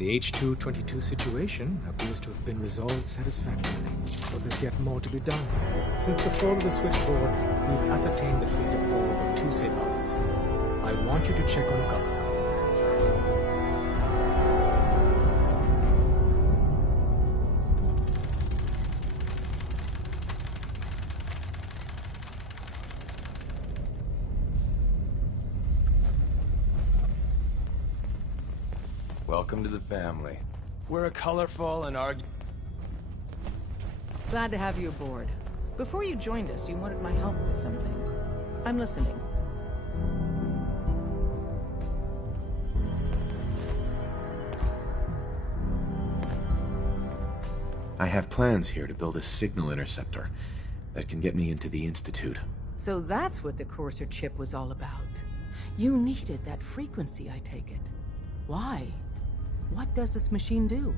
The H-222 situation appears to have been resolved satisfactorily, but there's yet more to be done. Since the fall of the switchboard, we've ascertained the fate of all but 2 safe houses. I want you to check on Augusta. Welcome to the family. We're a colorful and Glad to have you aboard. Before you joined us, you wanted my help with something. I'm listening. I have plans here to build a signal interceptor that can get me into the Institute. So that's what the Courser chip was all about. You needed that frequency, I take it. Why? What does this machine do?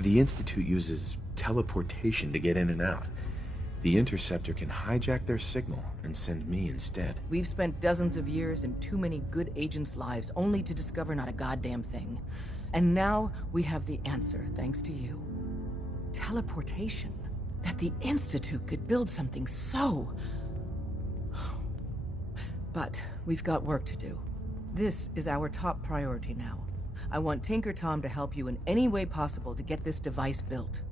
The Institute uses teleportation to get in and out. The interceptor can hijack their signal and send me instead. We've spent dozens of years and too many good agents' lives only to discover not a goddamn thing. And now we have the answer, thanks to you. Teleportation. That the Institute could build something so... But we've got work to do. This is our top priority now. I want Tinker Tom to help you in any way possible to get this device built.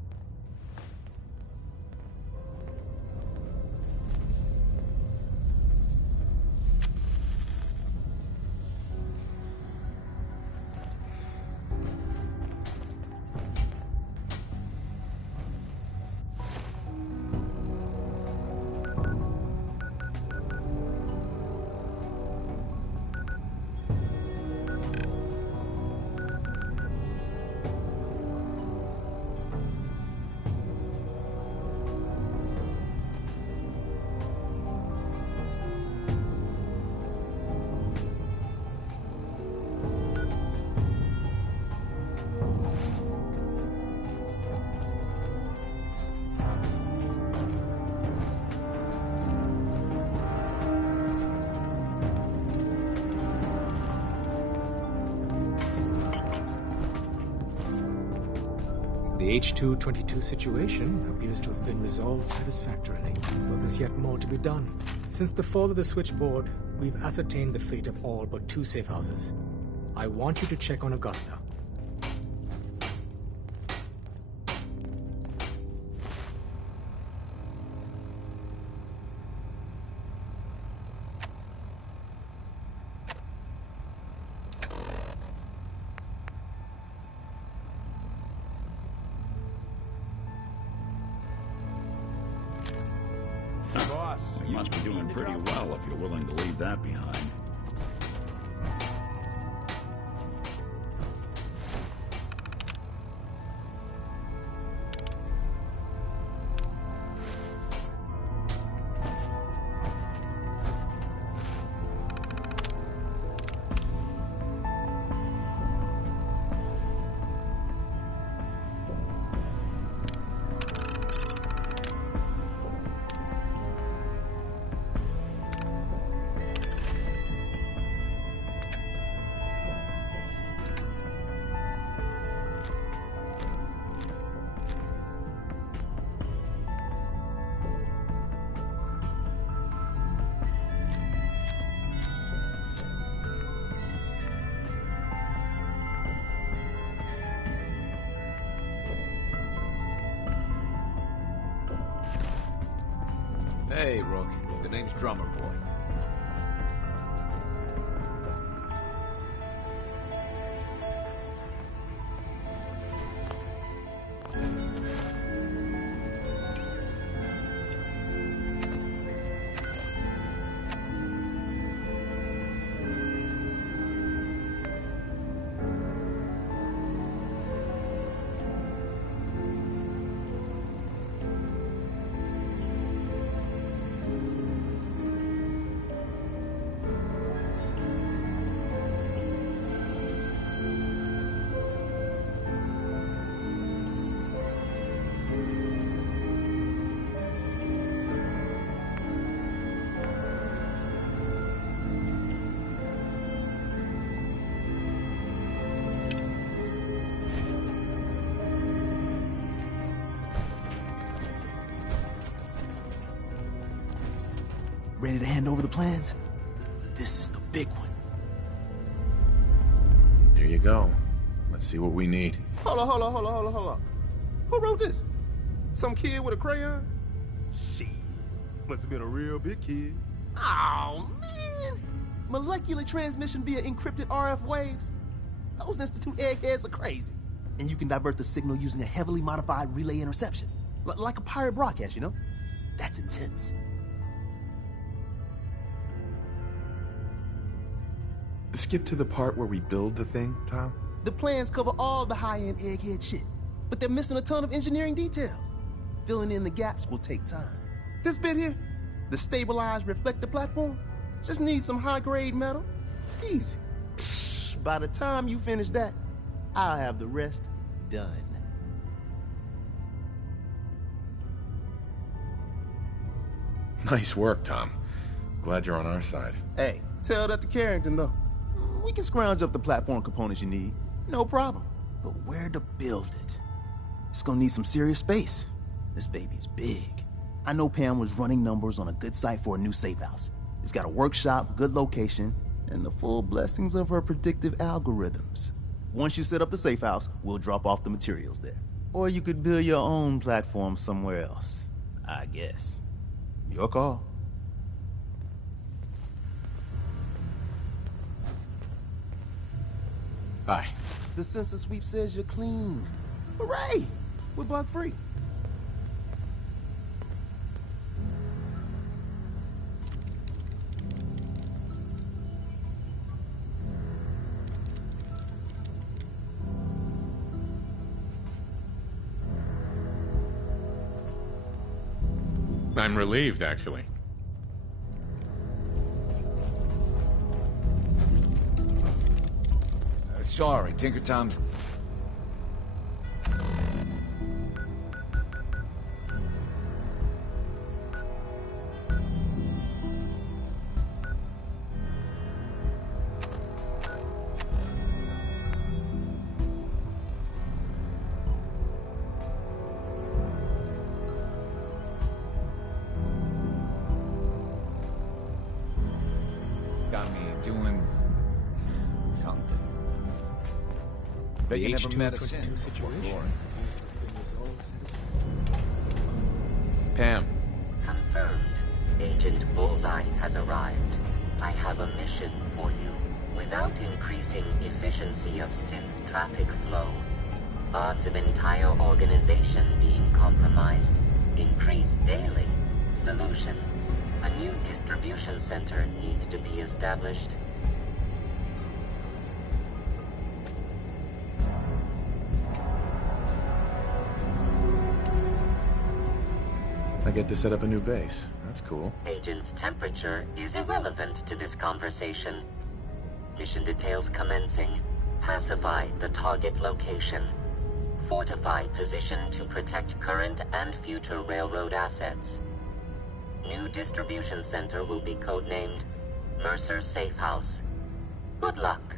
The H-222 situation appears to have been resolved satisfactorily, but there's yet more to be done. Since the fall of the switchboard, we've ascertained the fate of all but 2 safe houses. I want you to check on Augusta. You must be doing pretty well if you're willing to leave that behind. Hey, Rook. The name's Drummer Boy. ready to hand over the plans? This is the big one. Here you go. Let's see what we need. Hold on. Who wrote this? Some kid with a crayon? Shit. Must have been a real big kid. Oh, man! Molecular transmission via encrypted RF waves? Those Institute eggheads are crazy. And you can divert the signal using a heavily modified relay interception. Like a pirate broadcast, you know? That's intense. Skip to the part where we build the thing, Tom. The plans cover all the high-end egghead shit, but they're missing a ton of engineering details. Filling in the gaps will take time. This bit here, the stabilized reflector platform, just needs some high-grade metal. Easy. Psh, by the time you finish that, I'll have the rest done. Nice work, Tom. Glad you're on our side. Hey, tell that to Carrington, though. We can scrounge up the platform components you need. No problem. But where to build it? It's gonna need some serious space. This baby's big. I know Pam was running numbers on a good site for a new safe house. It's got a workshop, good location, and the full blessings of her predictive algorithms. Once you set up the safe house, we'll drop off the materials there. Or you could build your own platform somewhere else, I guess. Your call. Hi. The sensor sweep says you're clean. Hooray! We're bug-free. I'm relieved, actually. Sorry, Tinker Tom's... got me doing something. Bet you never met a sin before, Glory. Pam. Confirmed. Agent Bullseye has arrived. I have a mission for you. Without increasing efficiency of synth traffic flow, odds of entire organization being compromised increase daily. Solution: a new distribution center needs to be established. I get to set up a new base. That's cool. Agent's temperature is irrelevant to this conversation. Mission details commencing. Pacify the target location. Fortify position to protect current and future railroad assets. New distribution center will be codenamed Mercer Safe House. Good luck.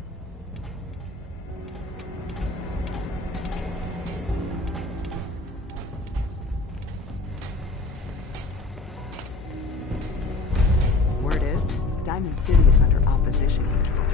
Word is, Diamond City is under opposition control.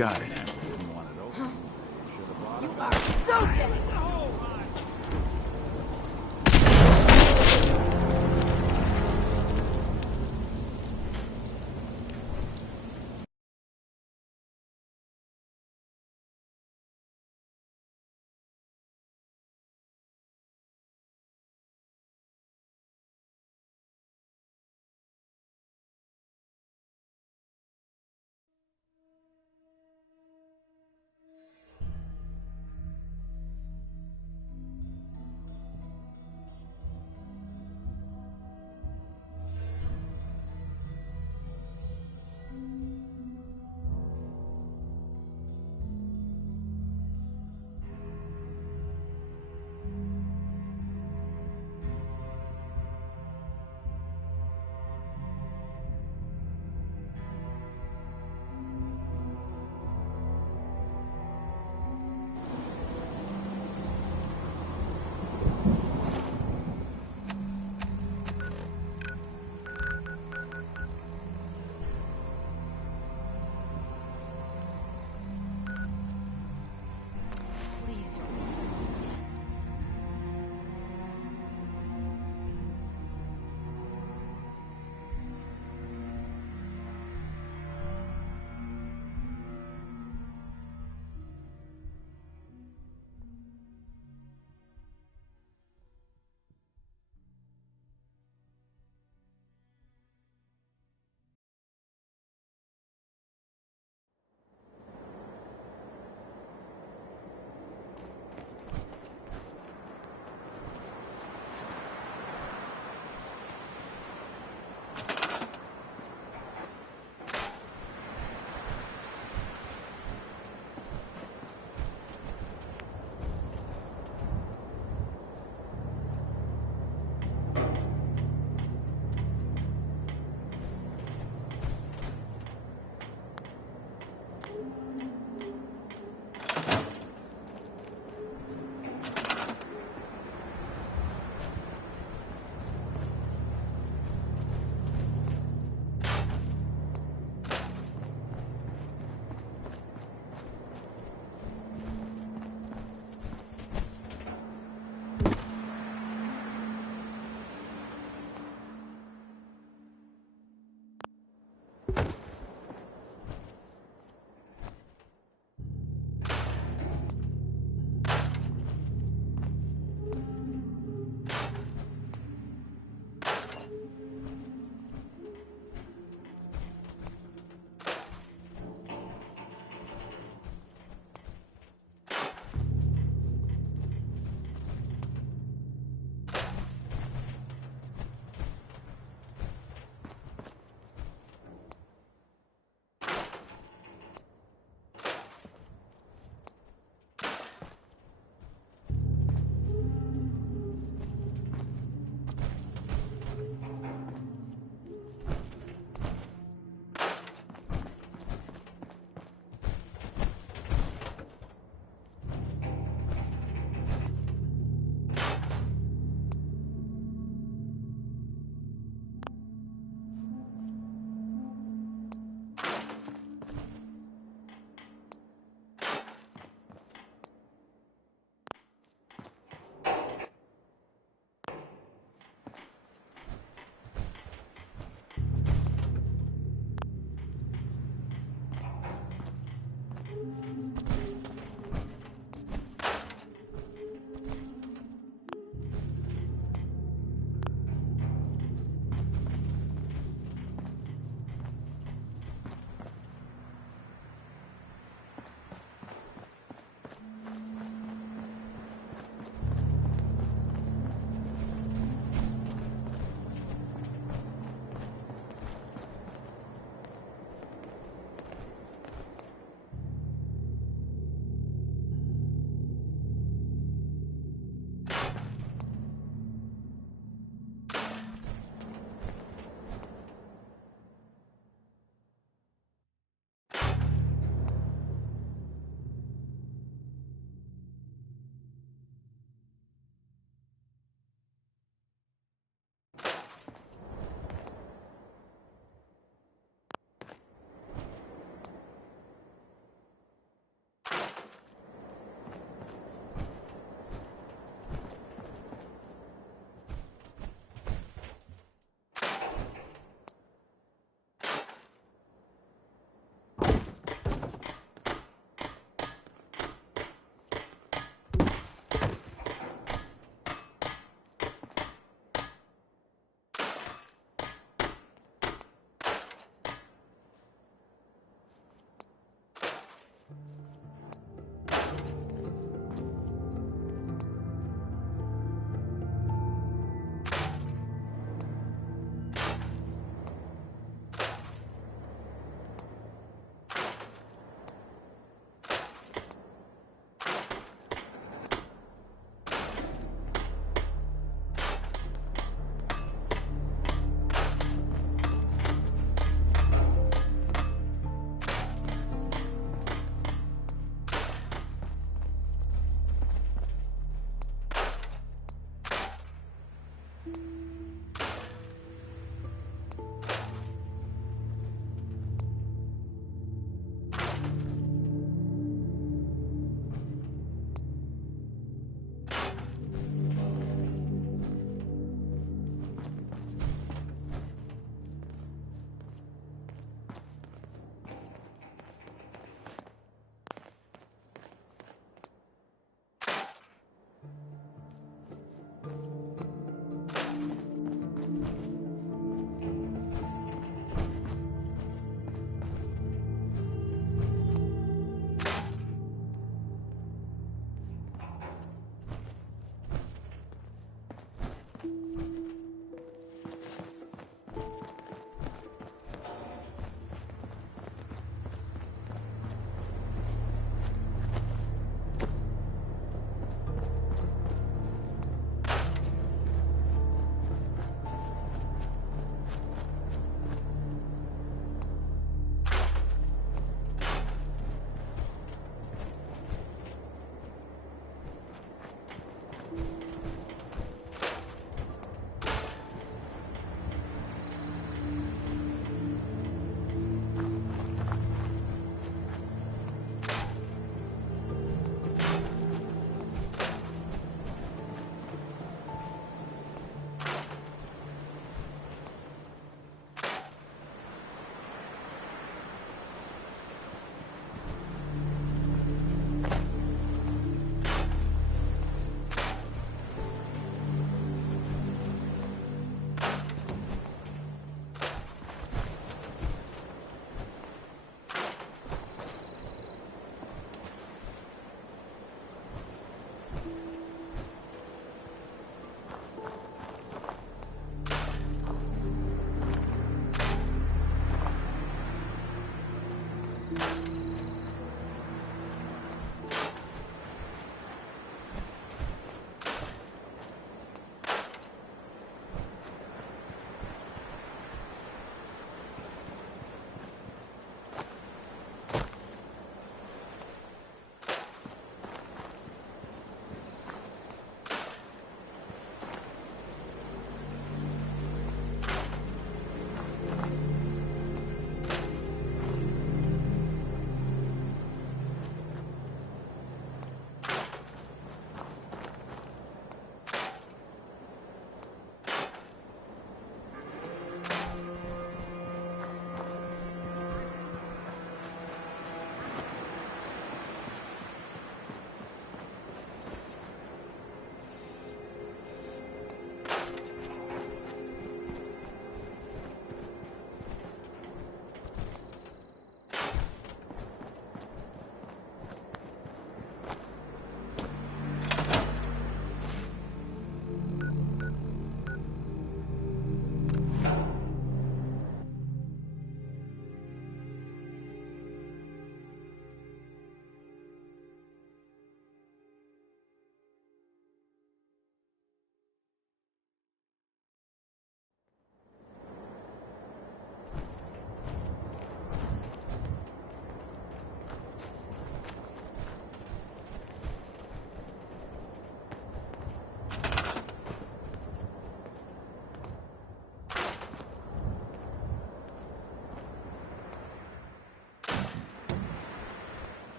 Got it. You are so dead!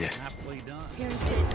is it. Aptly done. Here's it.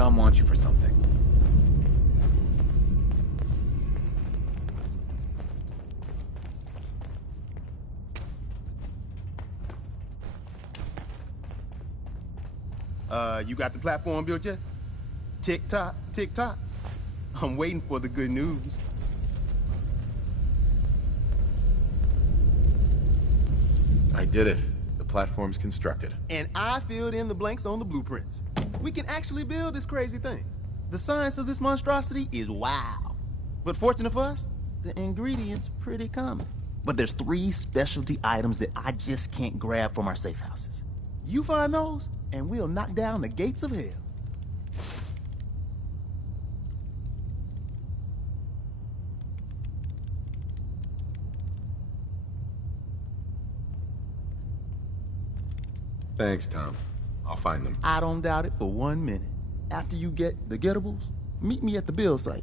Tom wants you for something. You got the platform built yet? Tick tock, tick tock. I'm waiting for the good news. I did it. The platform's constructed. And I filled in the blanks on the blueprints. We can actually build this crazy thing. The science of this monstrosity is wow. But fortunate for us, the ingredients pretty common. But there's 3 specialty items that I just can't grab from our safe houses. You find those, and we'll knock down the gates of hell. Thanks, Tom. I'll find them. I don't doubt it for 1 minute. After you get the getables, meet me at the build site.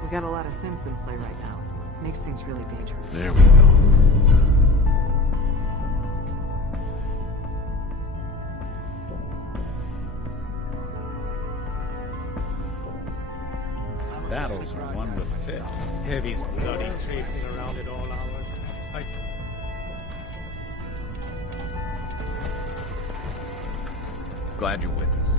We got a lot of synths in play right now. Makes things really dangerous. There we go. Battles are won with fists. Heavy's bloody traipsing around at all hours. Glad you're with us.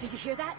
Did you hear that?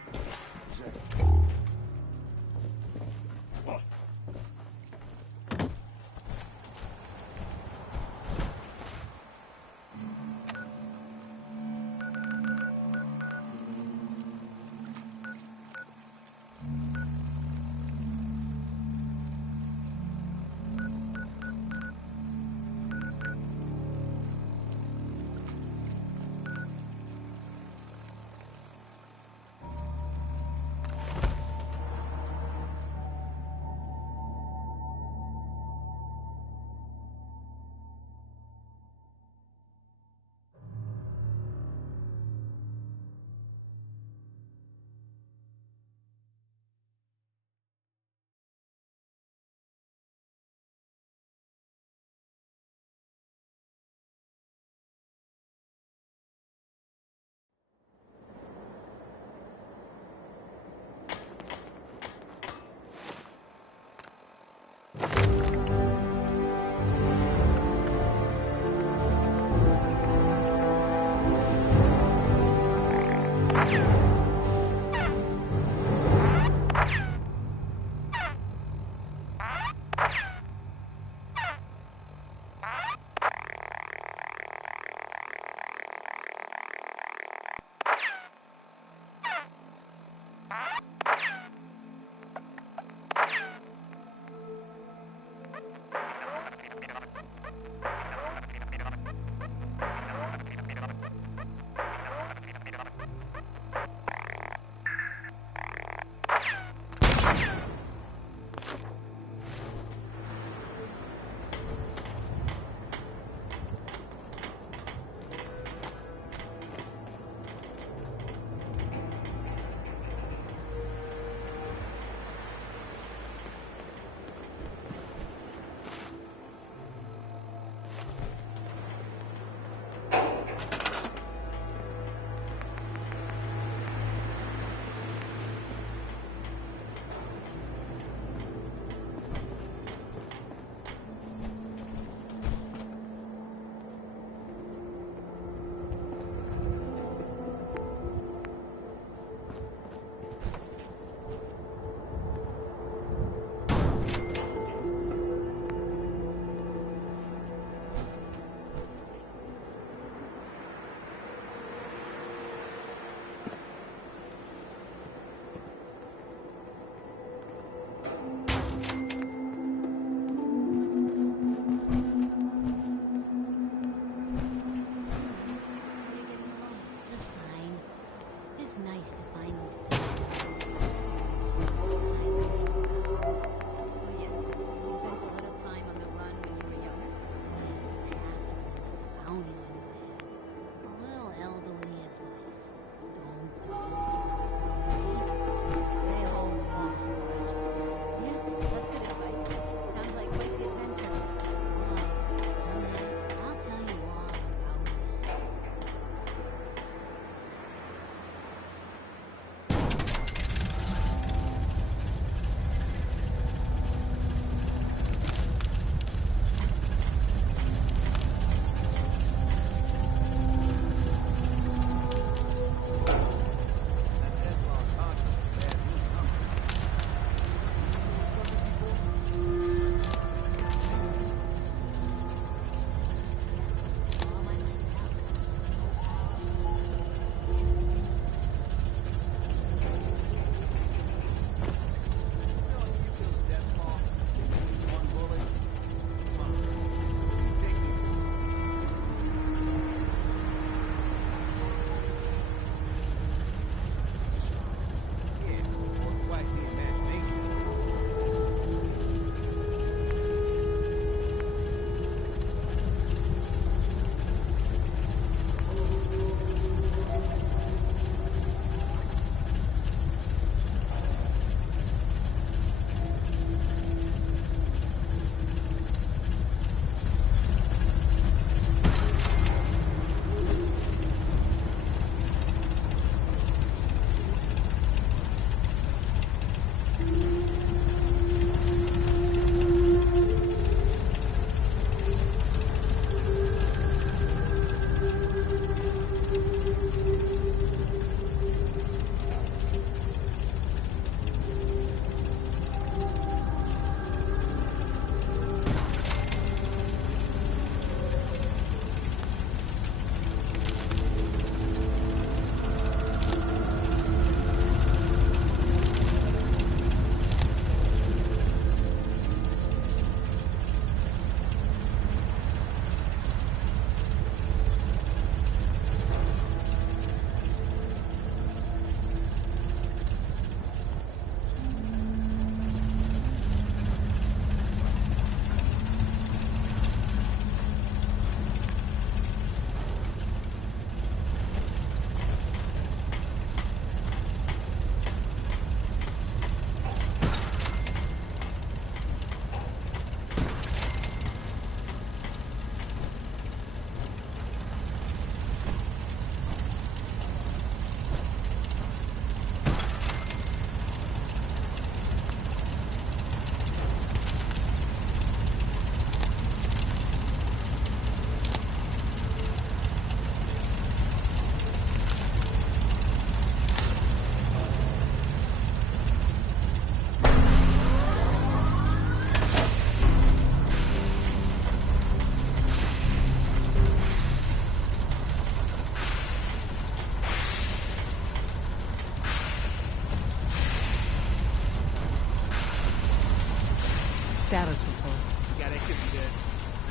Status report. Got activity there.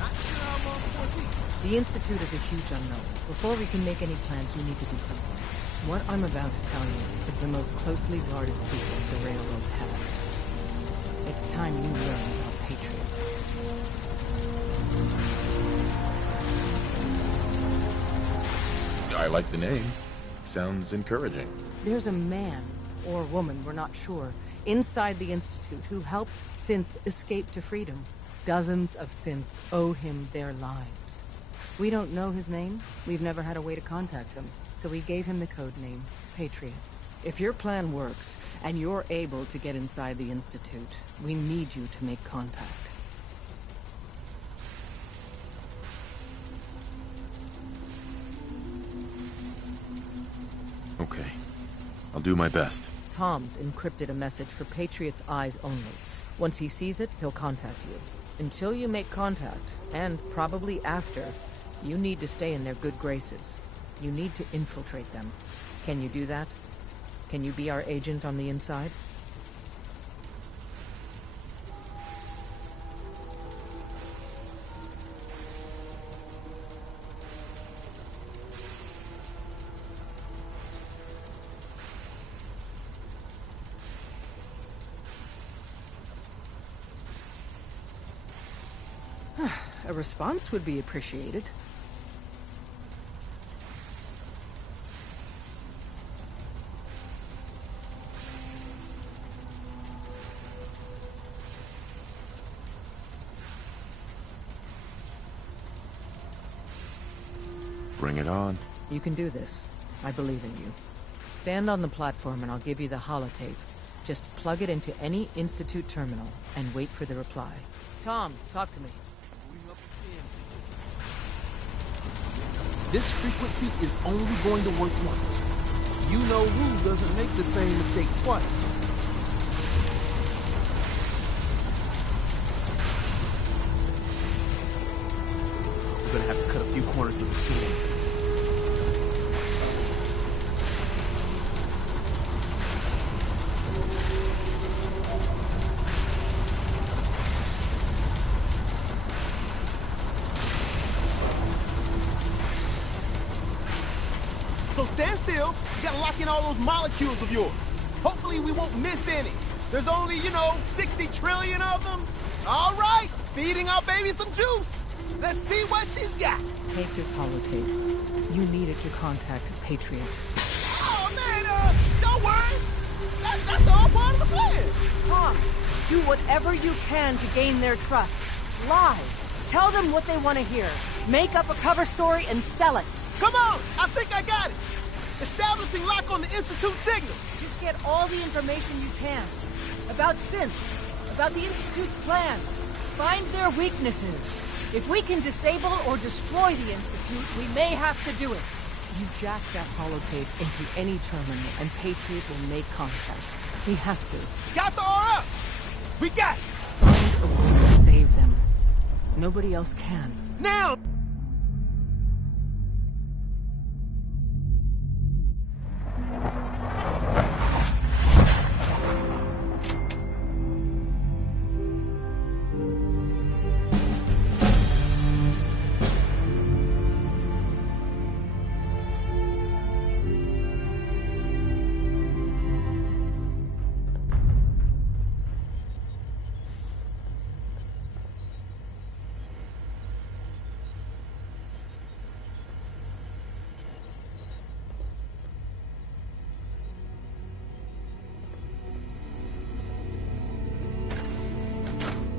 Not sure how long before it peaks. The Institute is a huge unknown. Before we can make any plans, we need to do something. What I'm about to tell you is the most closely guarded secret the Railroad has. It's time you learn about Patriot. I like the name. Sounds encouraging. There's a man, or woman, we're not sure, inside the Institute who helps synths escape to freedom. Dozens of synths owe him their lives. We don't know his name. We've never had a way to contact him. So we gave him the code name, Patriot. If your plan works, and you're able to get inside the Institute, we need you to make contact. Okay. I'll do my best. Tom's encrypted a message for Patriot's eyes only. Once he sees it, he'll contact you. Until you make contact, and probably after, you need to stay in their good graces. You need to infiltrate them. Can you do that? Can you be our agent on the inside? A response would be appreciated. Bring it on. You can do this. I believe in you. Stand on the platform and I'll give you the holotape. Just plug it into any Institute terminal and wait for the reply. Tom, talk to me. This frequency is only going to work once. You know who doesn't make the same mistake twice. We're gonna have to cut a few corners with the skin. So stand still. You gotta lock in all those molecules of yours. Hopefully we won't miss any. There's only, 60 trillion of them. All right, feeding our baby some juice. Let's see what she's got. Take this holotape. You need it to contact Patriot. Oh, man, don't worry. That's all part of the plan. Tom, do whatever you can to gain their trust. Lie. Tell them what they want to hear. Make up a cover story and sell it. Come on, I think I got it. Establishing lock on the Institute signal. Just get all the information you can. About synth, about the Institute's plans. Find their weaknesses. If we can disable or destroy the Institute, we may have to do it. You jack that holotape into any terminal and Patriot will make contact. He has to. Got the R up! We got it! Find a way to save them. Nobody else can. Now!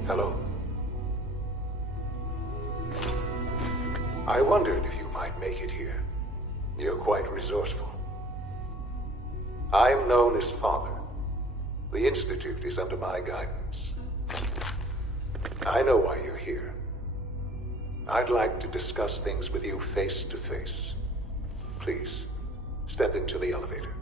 Hello. I wondered if you might make it here. You're quite resourceful. I'm known as Father. The Institute is under my guidance. I know why you're here. I'd like to discuss things with you face to face. Please, step into the elevator.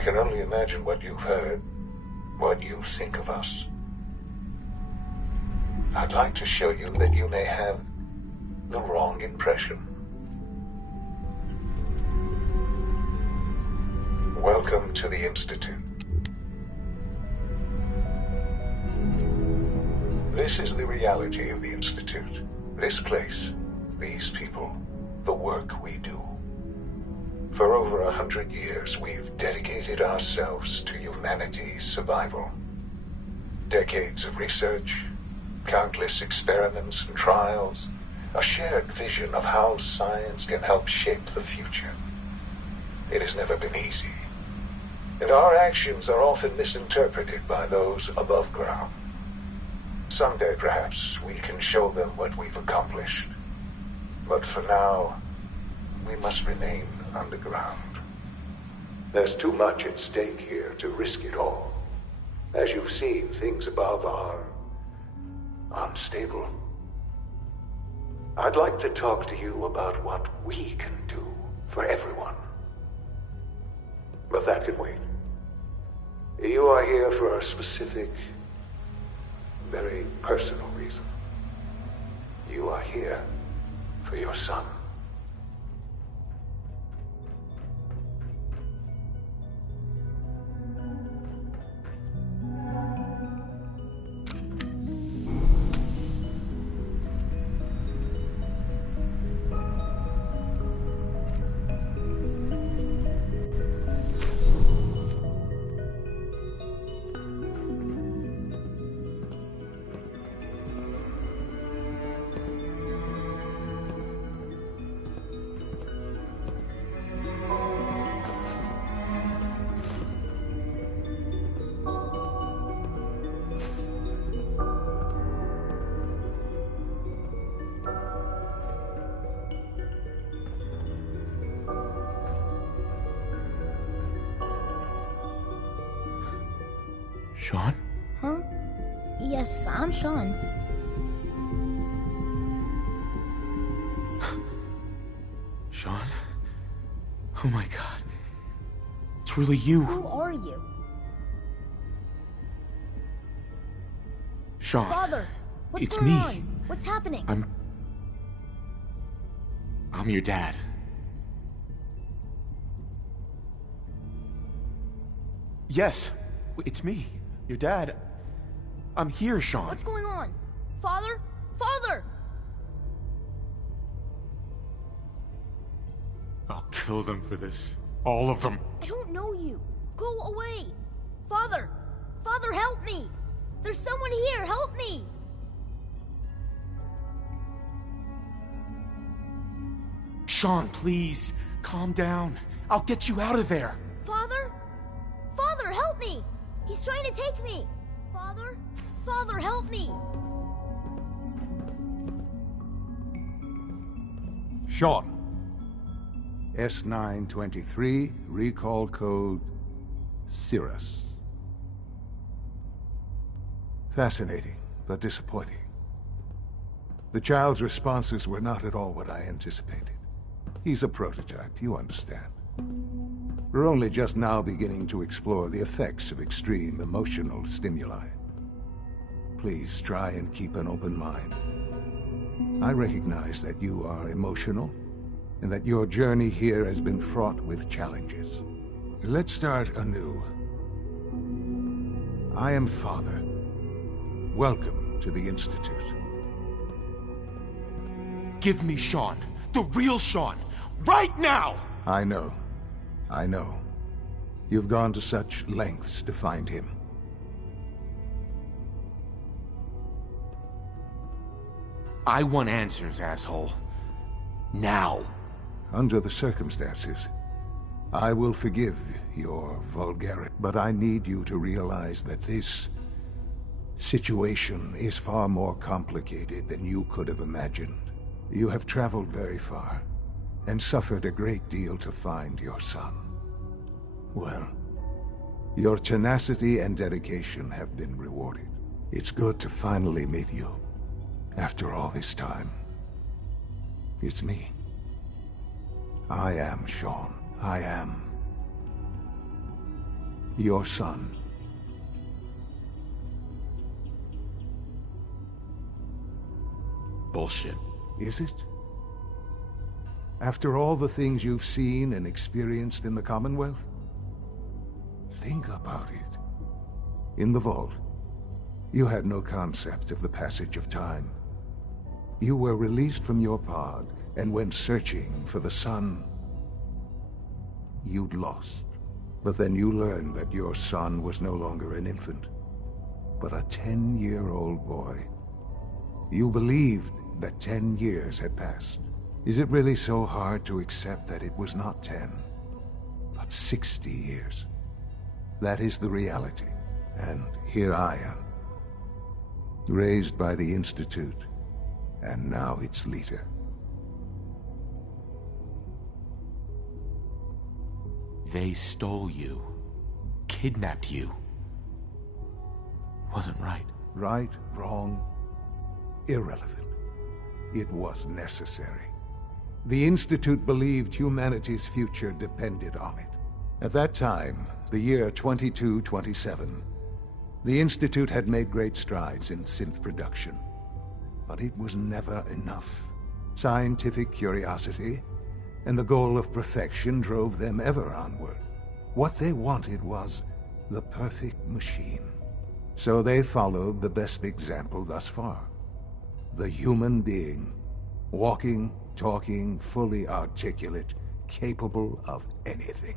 I can only imagine what you've heard, what you think of us. I'd like to show you that you may have the wrong impression. Welcome to the Institute. This is the reality of the Institute. This place, these people, the work we do. For over 100 years, we've dedicated ourselves to humanity's survival. Decades of research, countless experiments and trials, a shared vision of how science can help shape the future. It has never been easy, and our actions are often misinterpreted by those above ground. Someday, perhaps, we can show them what we've accomplished. But for now, we must remain underground. There's too much at stake here to risk it all. As you've seen, things above are unstable. I'd like to talk to you about what we can do for everyone. But that can wait. You are here for a specific, very personal reason. You are here for your son. Sean? Huh? Yes, I'm Sean. Sean? Oh my god. It's really you. Who are you? Sean. Father, what's It's going me. on? What's happening? I'm your dad. Yes, it's me, your dad. I'm here, Sean. What's going on? Father? Father! I'll kill them for this. All of them. I don't know you. Go away. Father! Father, help me! There's someone here, help me! Sean, please, calm down. I'll get you out of there. Father? Father, help me! He's trying to take me! Father? Father, help me! Sean. S923, recall code Cirrus. Fascinating, but disappointing. The child's responses were not at all what I anticipated. He's a prototype, you understand. We're only just now beginning to explore the effects of extreme emotional stimuli. Please try and keep an open mind. I recognize that you are emotional, and that your journey here has been fraught with challenges. Let's start anew. I am Father. Welcome to the Institute. Give me Sean. The real Sean. Right now! I know. I know. You've gone to such lengths to find him. I want answers, asshole. Now. Under the circumstances, I will forgive your vulgarity, but I need you to realize that this situation is far more complicated than you could have imagined. You have traveled very far, and suffered a great deal to find your son. Well, your tenacity and dedication have been rewarded. It's good to finally meet you, after all this time. It's me. I am Sean. I am Your son. Bullshit. Is it? After all the things you've seen and experienced in the Commonwealth? Think about it. In the vault, you had no concept of the passage of time. You were released from your pod and went searching for the sun you'd lost. But then you learned that your son was no longer an infant, but a 10-year-old boy. You believed that 10 years had passed. Is it really so hard to accept that it was not 10, but 60 years? That is the reality. And here I am, raised by the Institute, and now its leader. They stole you, kidnapped you. Wasn't right. Right, wrong, irrelevant. It was necessary. The Institute believed humanity's future depended on it. At that time, the year 2227, the Institute had made great strides in synth production. But it was never enough. Scientific curiosity and the goal of perfection drove them ever onward. What they wanted was the perfect machine. So they followed the best example thus far. The human being. Walking, talking, fully articulate, capable of anything.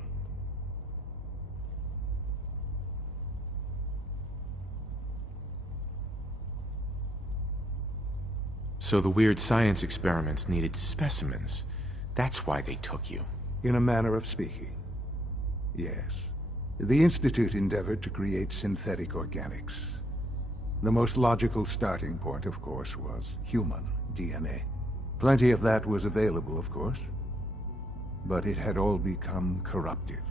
So the weird science experiments needed specimens. That's why they took you. In a manner of speaking, yes. The Institute endeavored to create synthetic organics. The most logical starting point, of course, was human DNA. Plenty of that was available, of course. But it had all become corrupted.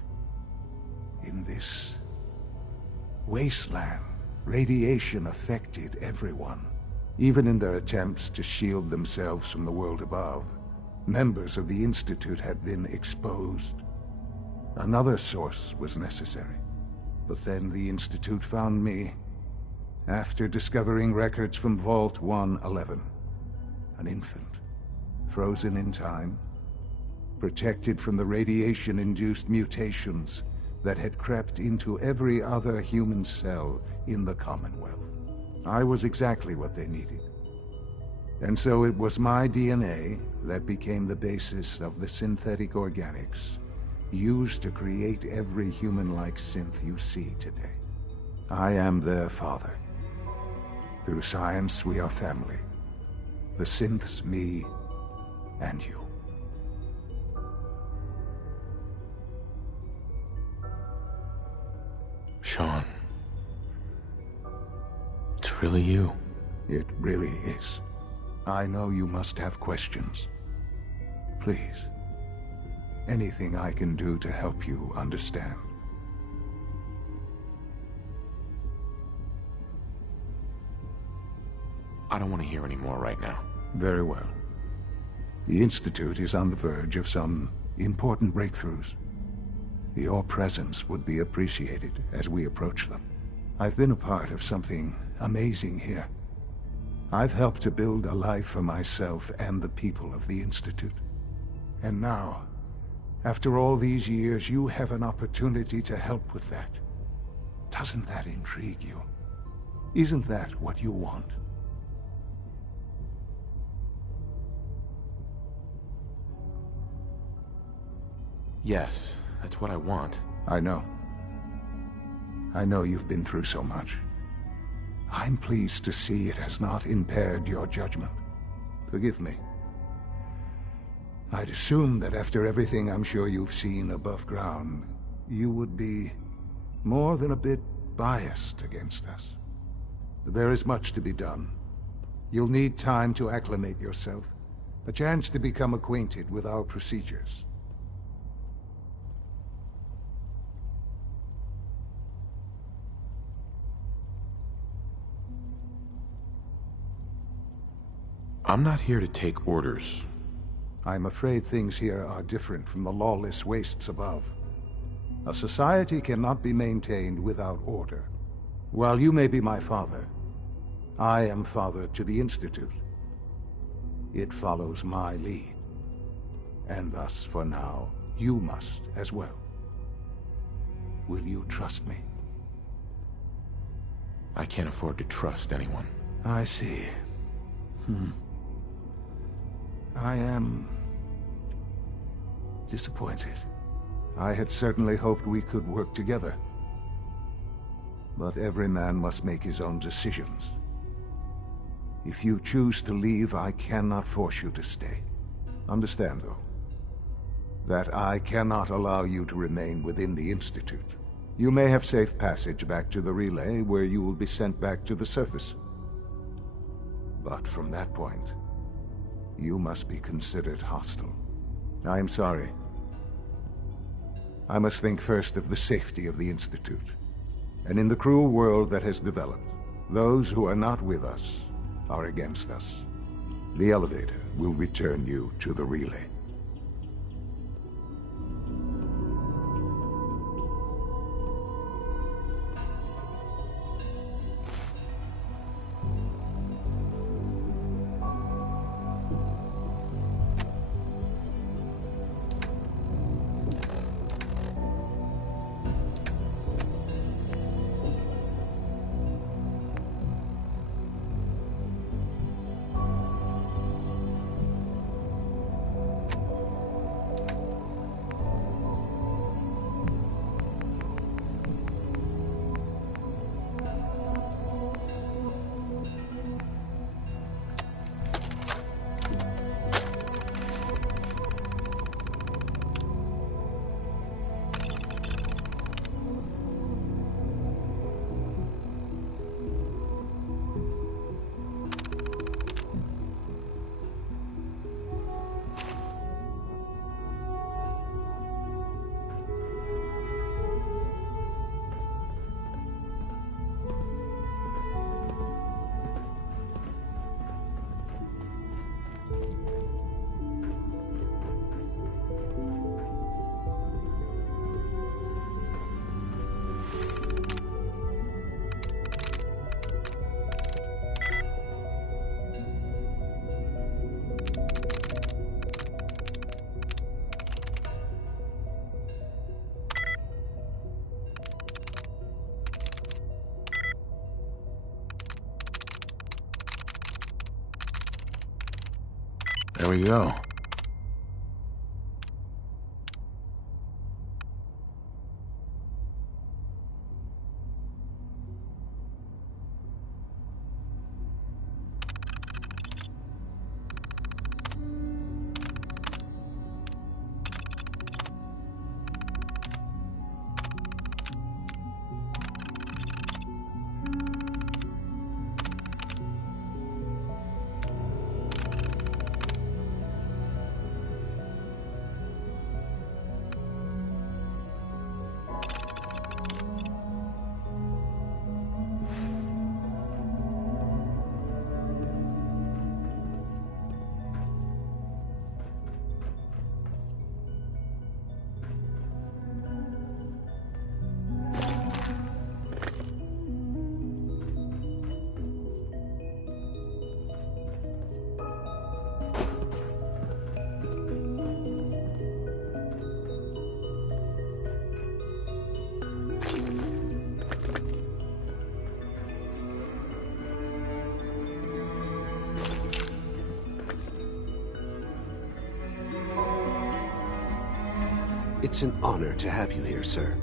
In this wasteland, radiation affected everyone. Even in their attempts to shield themselves from the world above, members of the Institute had been exposed. Another source was necessary. But then the Institute found me, after discovering records from Vault 111. An infant, frozen in time, protected from the radiation-induced mutations that had crept into every other human cell in the Commonwealth. I was exactly what they needed. And so it was my DNA that became the basis of the synthetic organics used to create every human-like synth you see today. I am their father. Through science, we are family. The synths, me, and you. Sean. It's really you. It really is. I know you must have questions. Please. Anything I can do to help you understand. I don't want to hear any more right now. Very well. The Institute is on the verge of some important breakthroughs. Your presence would be appreciated as we approach them. I've been a part of something amazing here. I've helped to build a life for myself and the people of the Institute. And now, after all these years, you have an opportunity to help with that. Doesn't that intrigue you? Isn't that what you want? Yes, that's what I want. I know. I know you've been through so much. I'm pleased to see it has not impaired your judgment. Forgive me. I'd assume that after everything I'm sure you've seen above ground, you would be more than a bit biased against us. There is much to be done. You'll need time to acclimate yourself, a chance to become acquainted with our procedures. I'm not here to take orders. I'm afraid things here are different from the lawless wastes above. A society cannot be maintained without order. While you may be my father, I am father to the Institute. It follows my lead. And thus, for now, you must as well. Will you trust me? I can't afford to trust anyone. I see. I am disappointed. I had certainly hoped we could work together. But every man must make his own decisions. If you choose to leave, I cannot force you to stay. Understand, though, that I cannot allow you to remain within the Institute. You may have safe passage back to the relay, where you will be sent back to the surface. But from that point, you must be considered hostile. I am sorry. I must think first of the safety of the Institute. And in the cruel world that has developed, those who are not with us are against us. The elevator will return you to the relay. There we go. It's an honor to have you here, sir.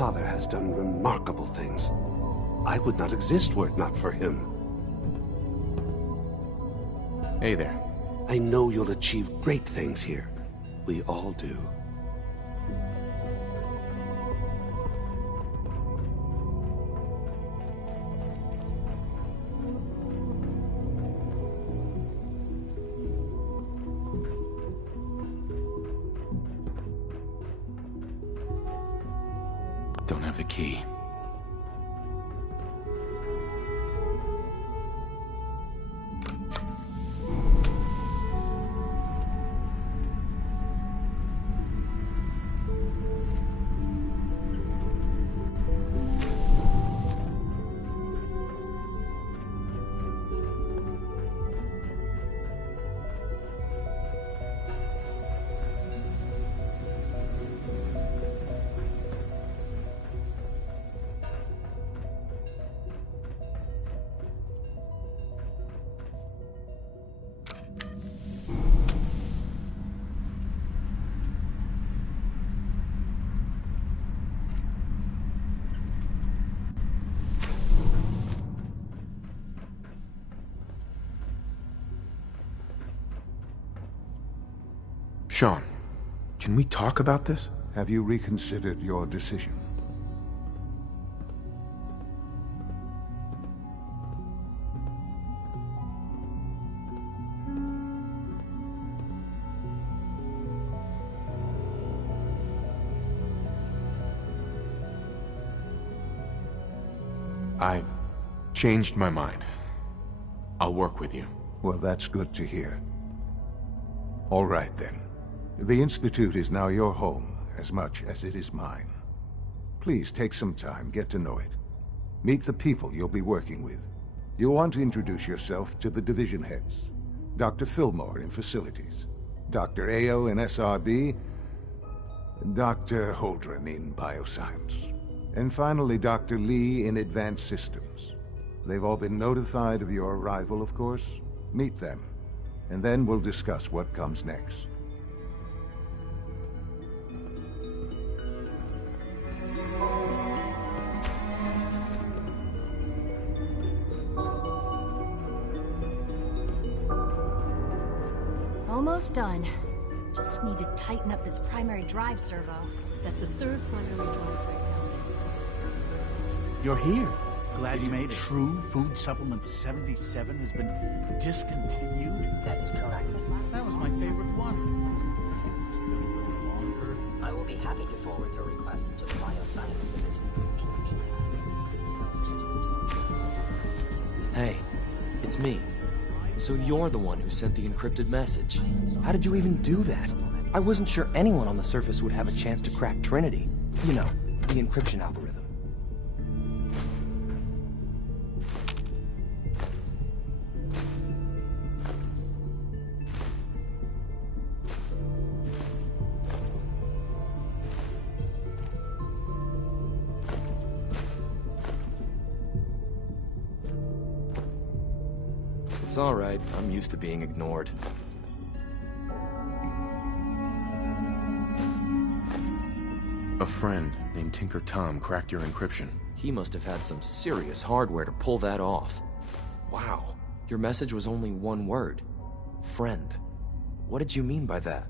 Father has done remarkable things. I would not exist were it not for him. Hey there. I know you'll achieve great things here. We all do. Don't have the key. Sean, can we talk about this? Have you reconsidered your decision? I've changed my mind. I'll work with you. Well, that's good to hear. All right, then. The Institute is now your home, as much as it is mine. Please take some time, get to know it. Meet the people you'll be working with. You'll want to introduce yourself to the division heads. Dr. Fillmore in Facilities, Dr. Ao in SRB, Dr. Holdren in Bioscience, and finally Dr. Lee in Advanced Systems. They've all been notified of your arrival, of course. Meet them, and then we'll discuss what comes next. Almost done. Just need to tighten up this primary drive servo. That's the third primary drive breakdown. You're here. Glad you made it. True Food Supplement 77 has been discontinued? That is correct. That was my favorite one. I will be happy to forward your request to the Bioscience Division. In the meantime, please feel free to enjoy. Hey, it's me. So you're the one who sent the encrypted message. How did you even do that? I wasn't sure anyone on the surface would have a chance to crack Trinity. You know, the encryption algorithm. It's all right. I'm used to being ignored. A friend named Tinker Tom cracked your encryption. He must have had some serious hardware to pull that off. Wow. Your message was only one word. Friend. What did you mean by that?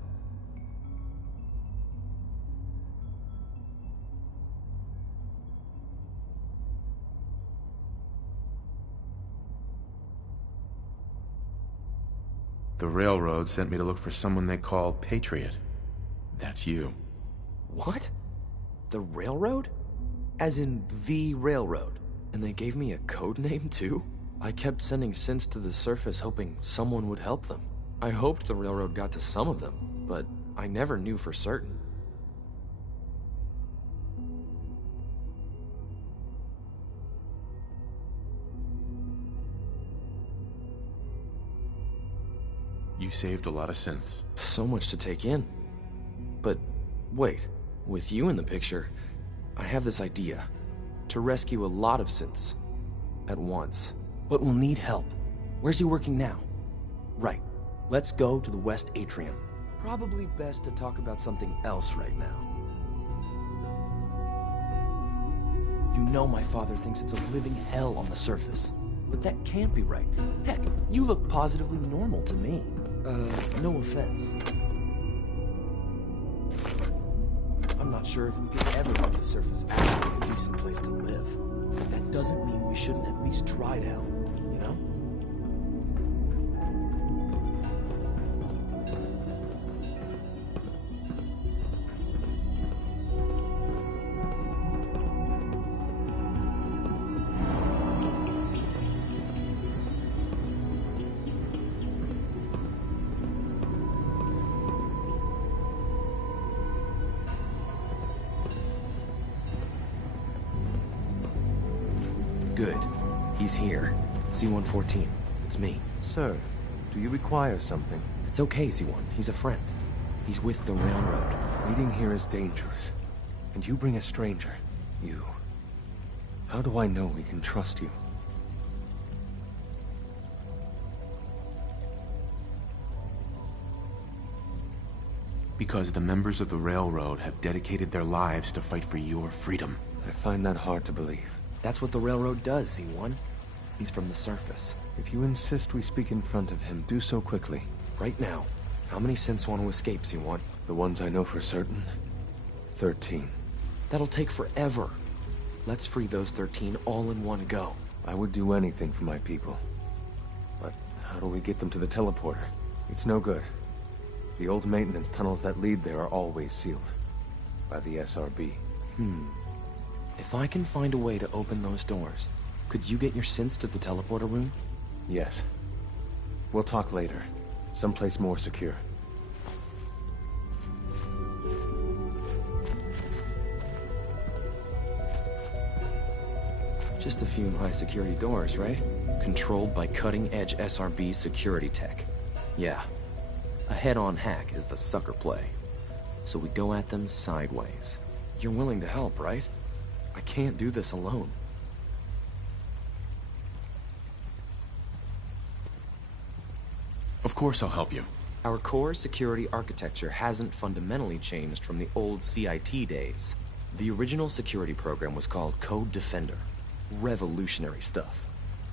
The Railroad sent me to look for someone they call Patriot. That's you. What? The Railroad? As in the Railroad? And they gave me a code name too? I kept sending synths to the surface hoping someone would help them. I hoped the Railroad got to some of them, but I never knew for certain. You saved a lot of synths. So much to take in. But wait, with you in the picture, I have this idea. To rescue a lot of synths. At once. But we'll need help. Where's he working now? Right. Let's go to the West Atrium. Probably best to talk about something else right now. You know my father thinks it's a living hell on the surface. But that can't be right. Heck, you look positively normal to me. No offense. I'm not sure if we could ever make the surface actually a decent place to live. That doesn't mean we shouldn't at least try to help, you know? Good. He's here. C-114. It's me. Sir, do you require something? It's okay, Z1. He's a friend. He's with the Railroad. Meeting here is dangerous. And you bring a stranger. You. How do I know we can trust you? Because the members of the Railroad have dedicated their lives to fight for your freedom. I find that hard to believe. That's what the Railroad does, Z1. He's from the surface. If you insist we speak in front of him, do so quickly. Right now. How many synths want to escape, Z1? The ones I know for certain? 13. That'll take forever. Let's free those 13 all in one go. I would do anything for my people. But how do we get them to the teleporter? It's no good. The old maintenance tunnels that lead there are always sealed. By the SRB. If I can find a way to open those doors, could you get your synths to the teleporter room? Yes. We'll talk later. Someplace more secure. Just a few high-security doors, right? Controlled by cutting-edge SRB security tech. Yeah. A head-on hack is the sucker play. So we go at them sideways. You're willing to help, right? I can't do this alone. Of course I'll help you. Our core security architecture hasn't fundamentally changed from the old CIT days. The original security program was called Code Defender. Revolutionary stuff.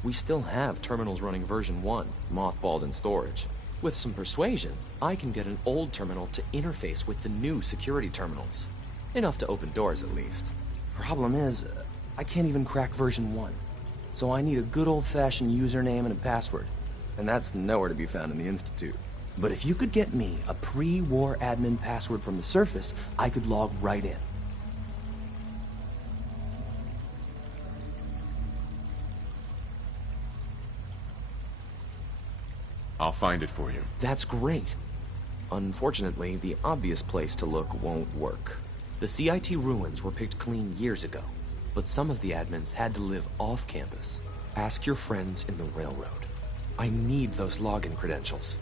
We still have terminals running version 1, mothballed in storage. With some persuasion, I can get an old terminal to interface with the new security terminals. Enough to open doors, at least. Problem is, I can't even crack version 1. So I need a good old-fashioned username and a password. And that's nowhere to be found in the Institute. But if you could get me a pre-war admin password from the surface, I could log right in. I'll find it for you. That's great. Unfortunately, the obvious place to look won't work. The CIT ruins were picked clean years ago, but some of the admins had to live off campus. Ask your friends in the railroad. I need those login credentials.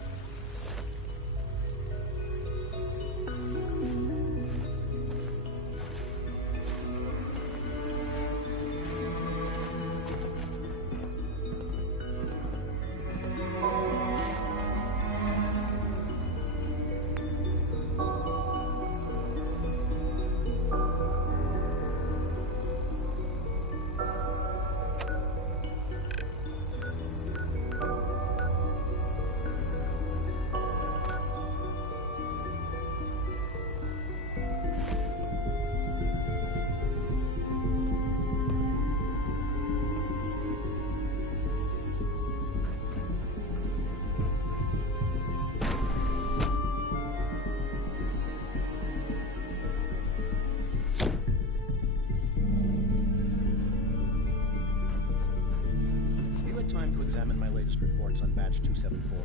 Time to examine my latest reports on Batch 274.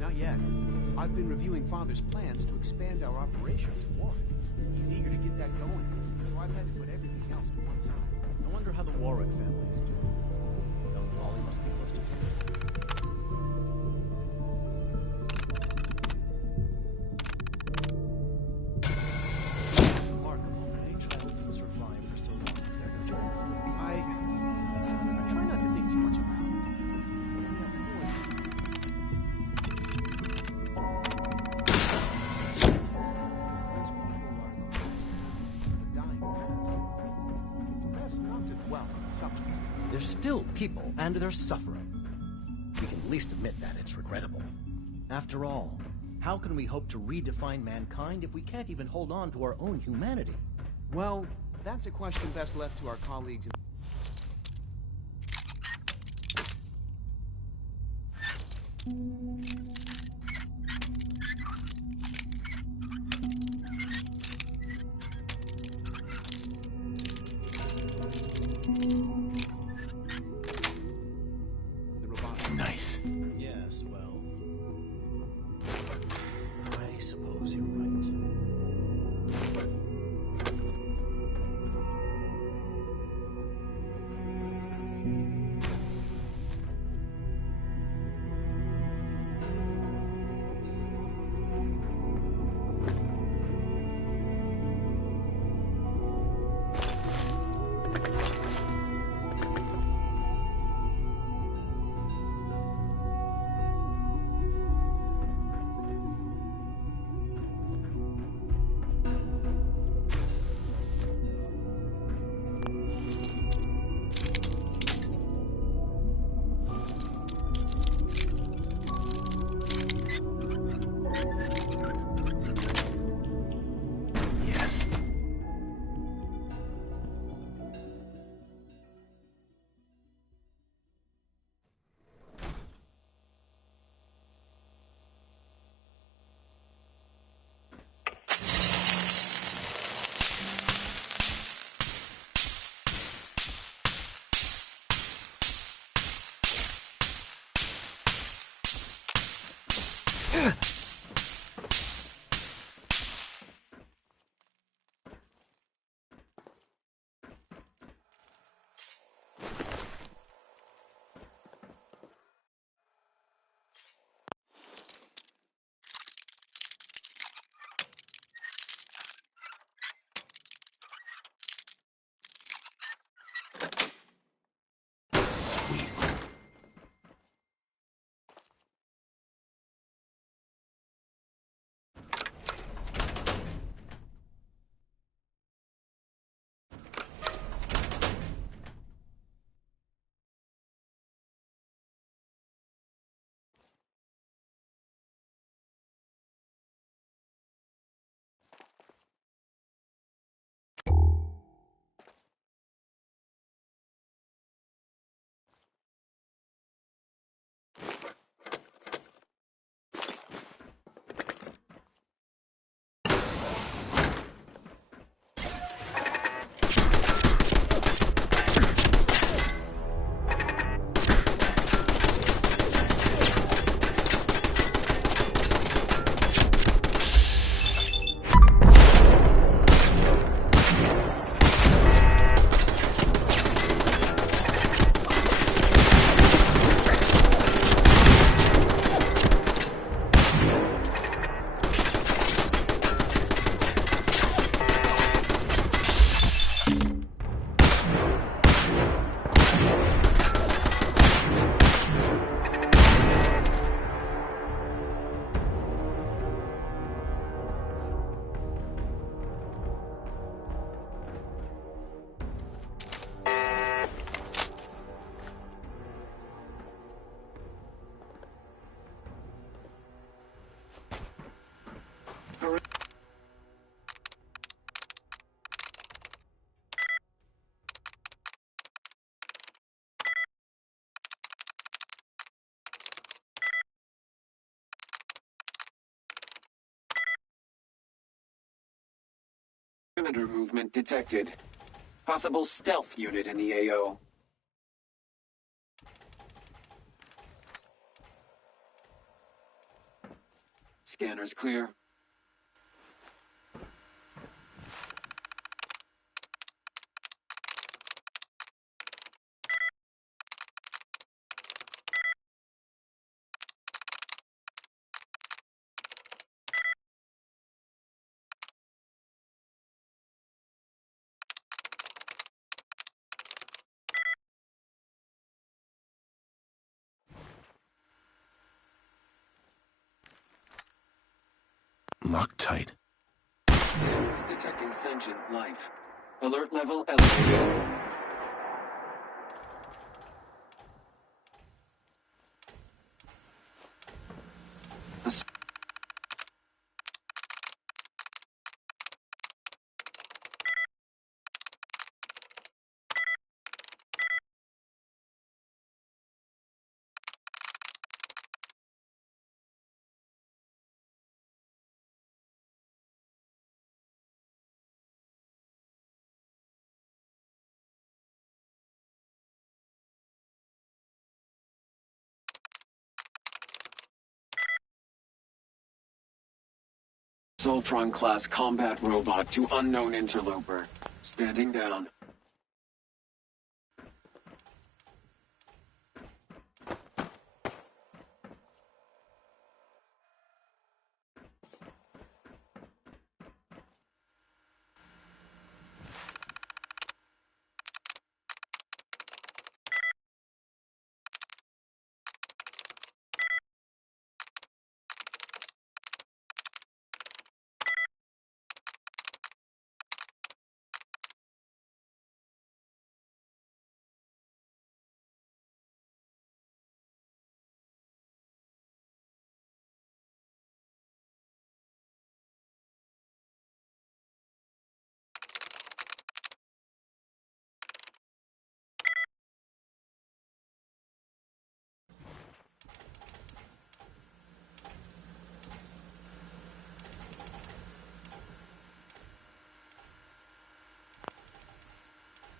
Not yet. I've been reviewing Father's plans to expand our operations for Warwick. He's eager to get that going, so I've had to put everything else to one side. I wonder how the Warwick family is doing. No, Ollie must be close to town. Remarkable that a child can survive for so long. I try not to think too much about it. There's still people, and they're suffering. We can at least admit that it's regrettable. After all, how can we hope to redefine mankind if we can't even hold on to our own humanity? Well, that's a question best left to our colleagues in... Nice. Yes, well... I suppose you're right. Perimeter movement detected. Possible stealth unit in the AO. Scanners clear. Loctite. Scanners detecting sentient life. Alert level elevated. Soltron-class combat robot to unknown interloper. Standing down.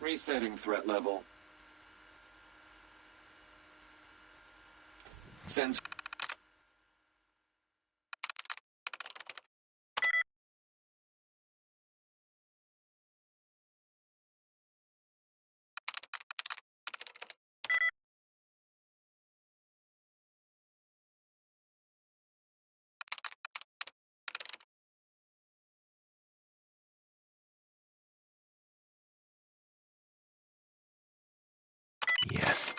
Resetting threat level. Sensor. Yes.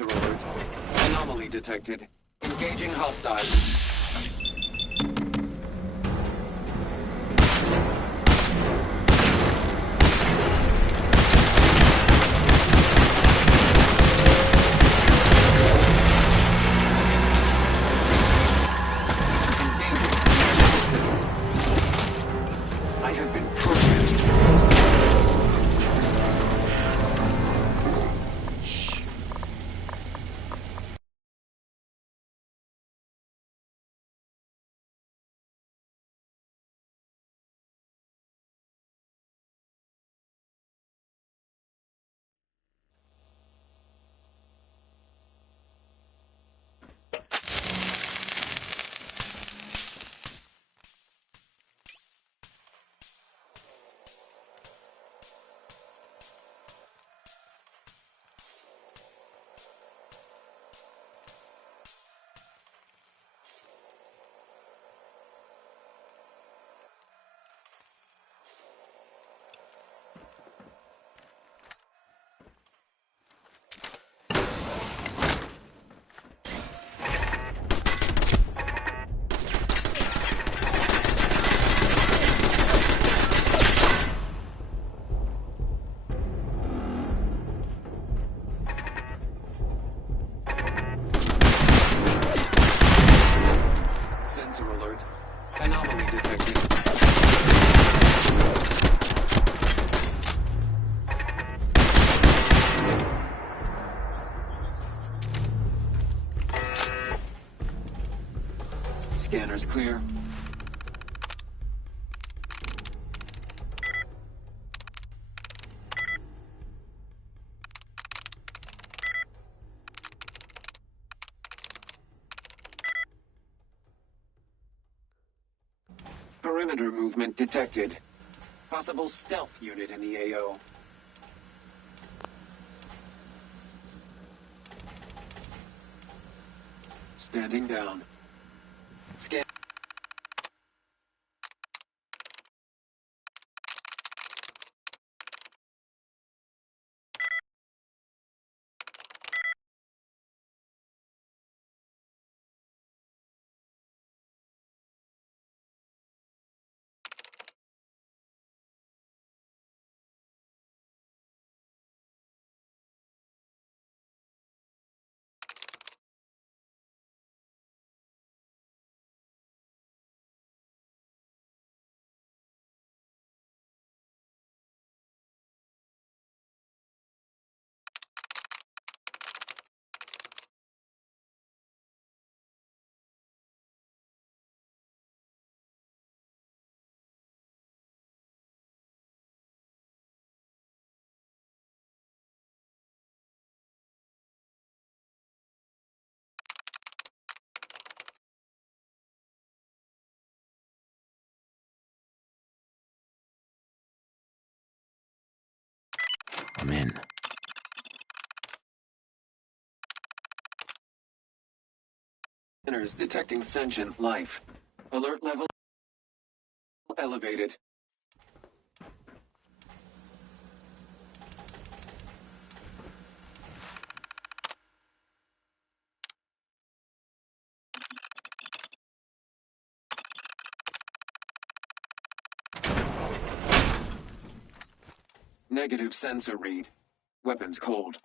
Alert. Anomaly detected. Engaging hostile. I have been Scanners clear. Perimeter movement detected. Possible stealth unit in the AO. Standing down. Scan. I'm in. Scanners detecting sentient life. Alert level elevated. Negative sensor read. Weapons cold.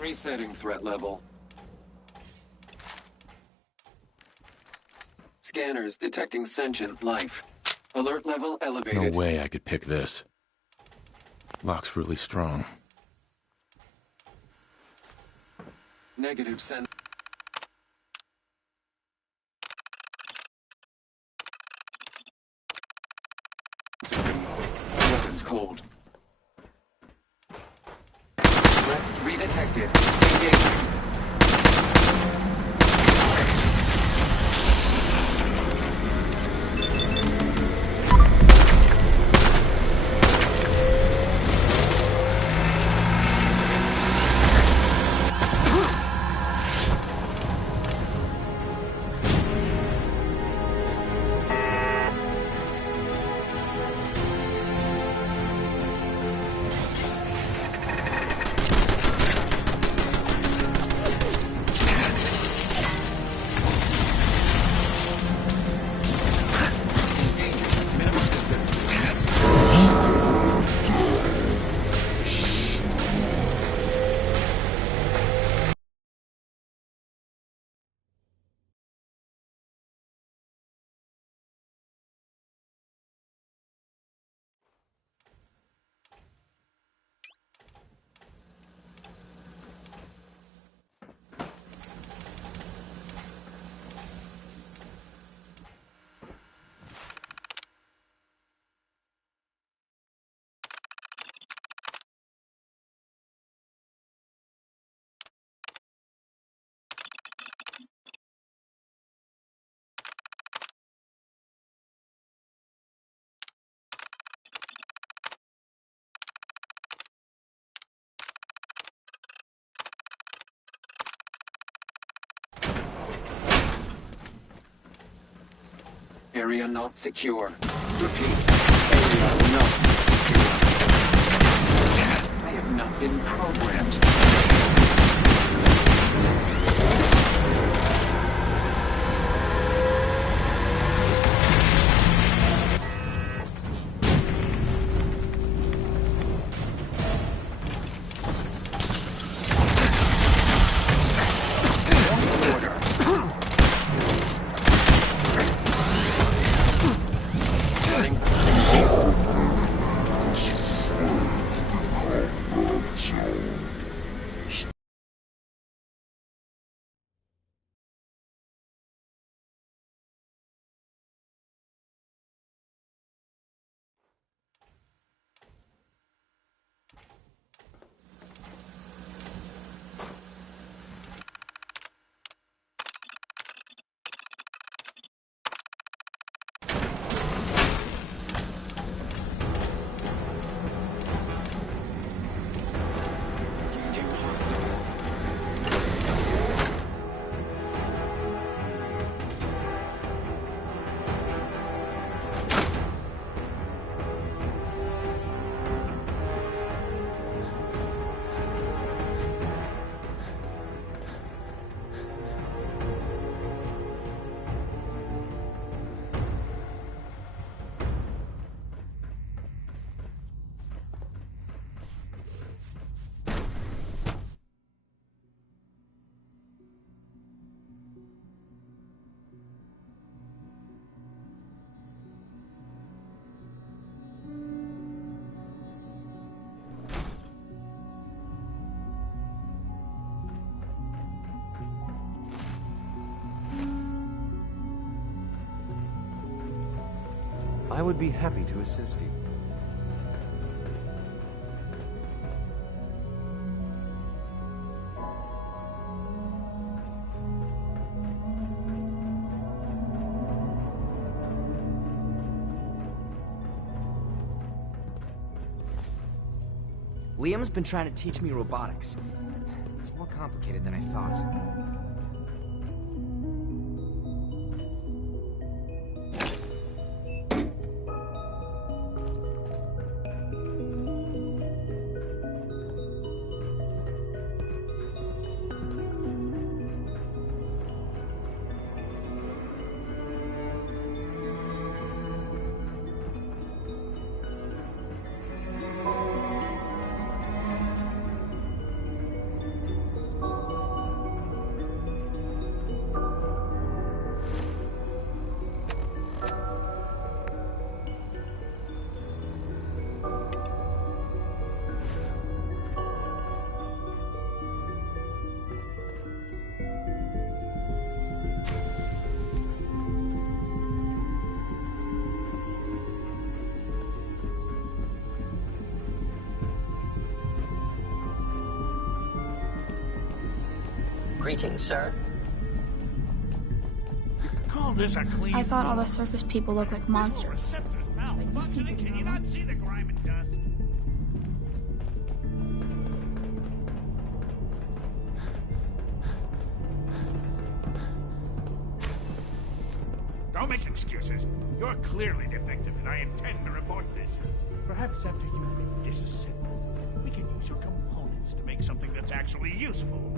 Resetting threat level. Scanners detecting sentient life. Alert level elevated. No way I could pick this. Lock's really strong. Negative sensor. Weapons cold. Threat redetected. Engaging. Area not secure. Repeat, area not secure. I have not been programmed. I would be happy to assist you. Liam's been trying to teach me robotics. It's more complicated than I thought. Greetings, sir. Call this a clean I thought all floor. the surface people look like monsters. Receptors But you seem to malfunctioning. be Can you normal. not see the grime and dust? Don't make excuses. You're clearly defective, and I intend to report this. Perhaps after you've been disassembled, we can use your components to make something that's actually useful.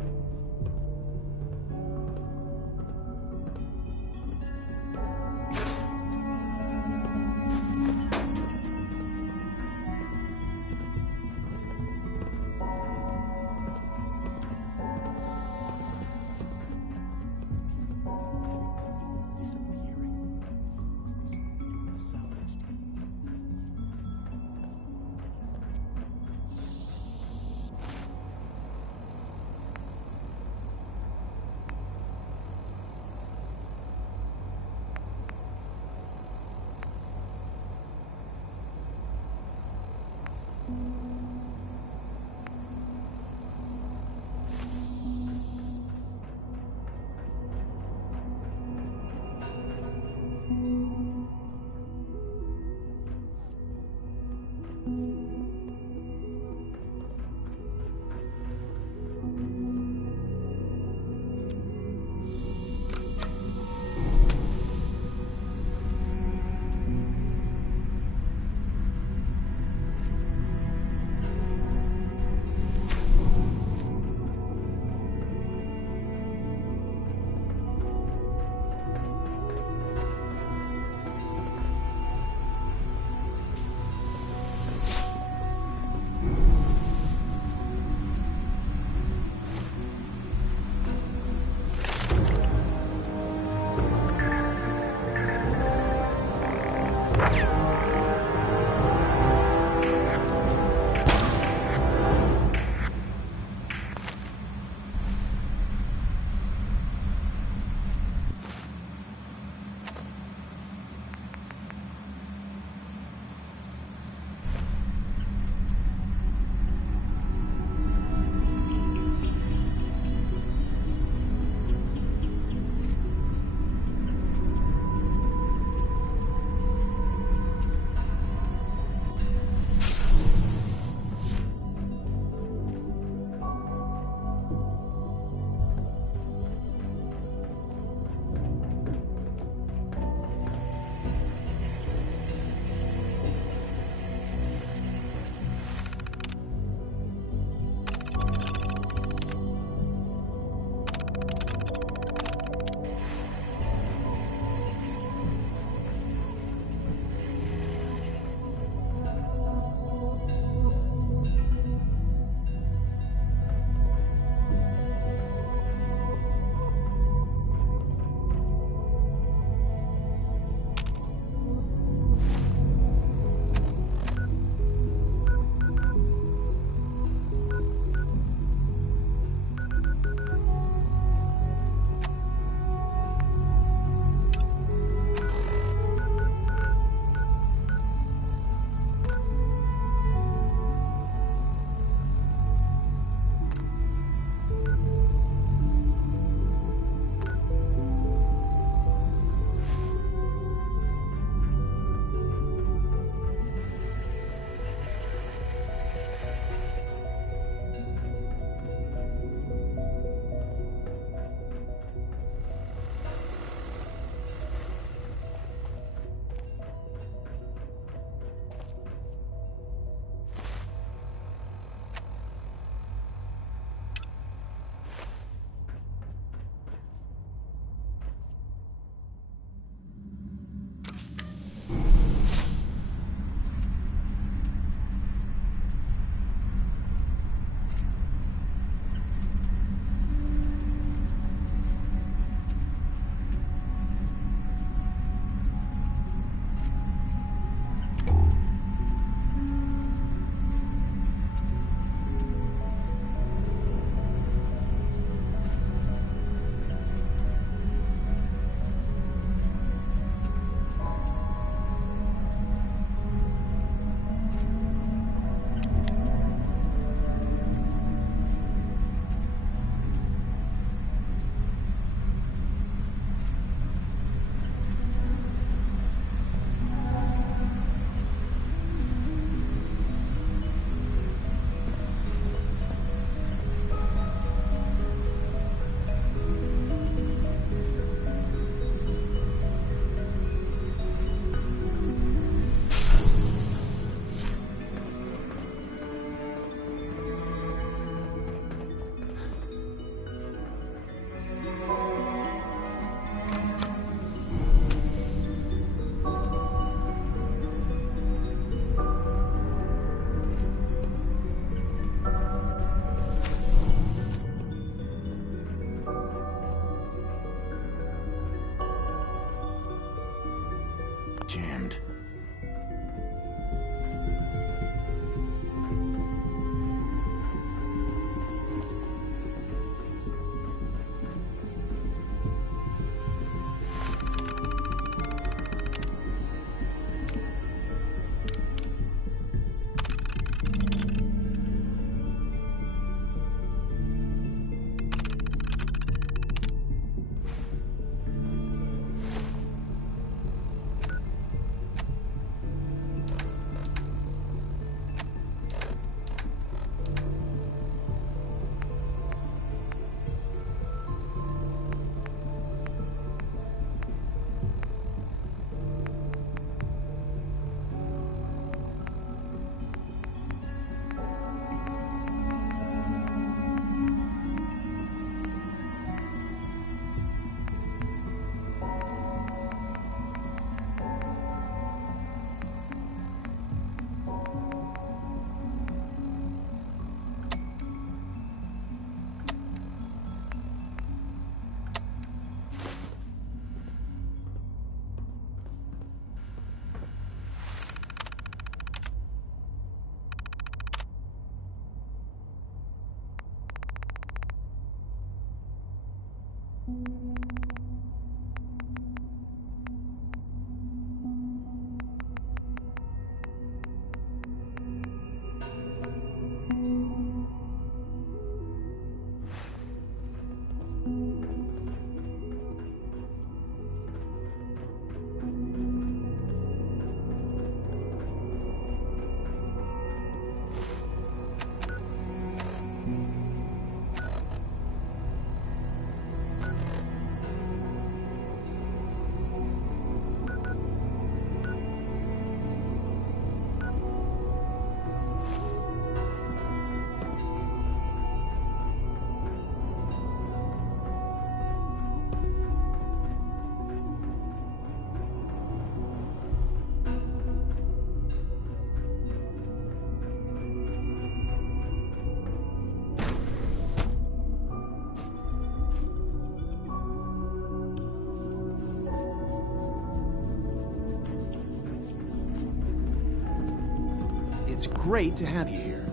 It's great to have you here.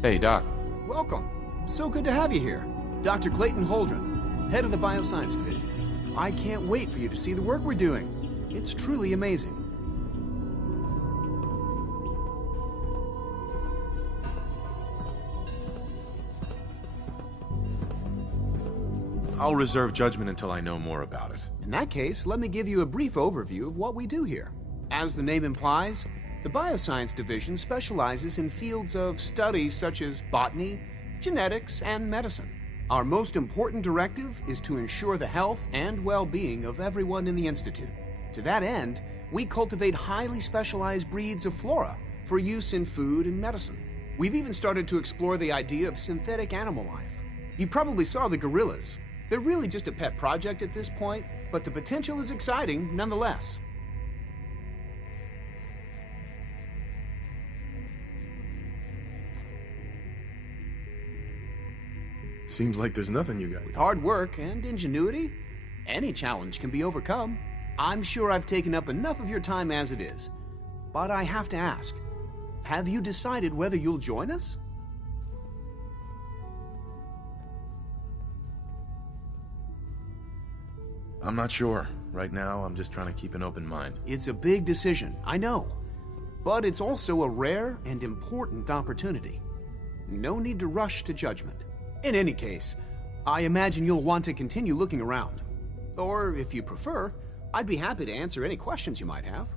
Hey, Doc. Welcome. So good to have you here. Dr. Clayton Holdren, head of the Bioscience Division. I can't wait for you to see the work we're doing. It's truly amazing. I'll reserve judgment until I know more about it. In that case, let me give you a brief overview of what we do here. As the name implies, the Bioscience Division specializes in fields of study such as botany, genetics, and medicine. Our most important directive is to ensure the health and well-being of everyone in the Institute. To that end, we cultivate highly specialized breeds of flora for use in food and medicine. We've even started to explore the idea of synthetic animal life. You probably saw the gorillas. They're really just a pet project at this point, but the potential is exciting nonetheless. Seems like there's nothing you guys... With hard work and ingenuity, any challenge can be overcome. I'm sure I've taken up enough of your time as it is. But I have to ask, have you decided whether you'll join us? I'm not sure. Right now, I'm just trying to keep an open mind. It's a big decision, I know. But it's also a rare and important opportunity. No need to rush to judgment. In any case, I imagine you'll want to continue looking around. Or, if you prefer, I'd be happy to answer any questions you might have.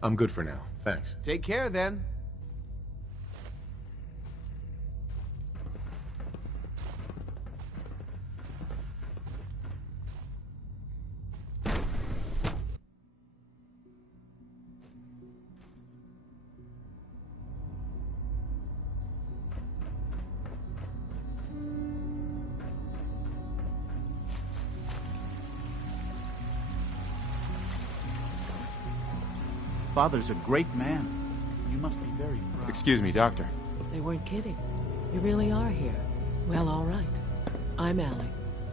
I'm good for now. Thanks. Take care, then. Father's a great man. You must be very proud. Excuse me, Doctor. They weren't kidding. You really are here. Well, all right. I'm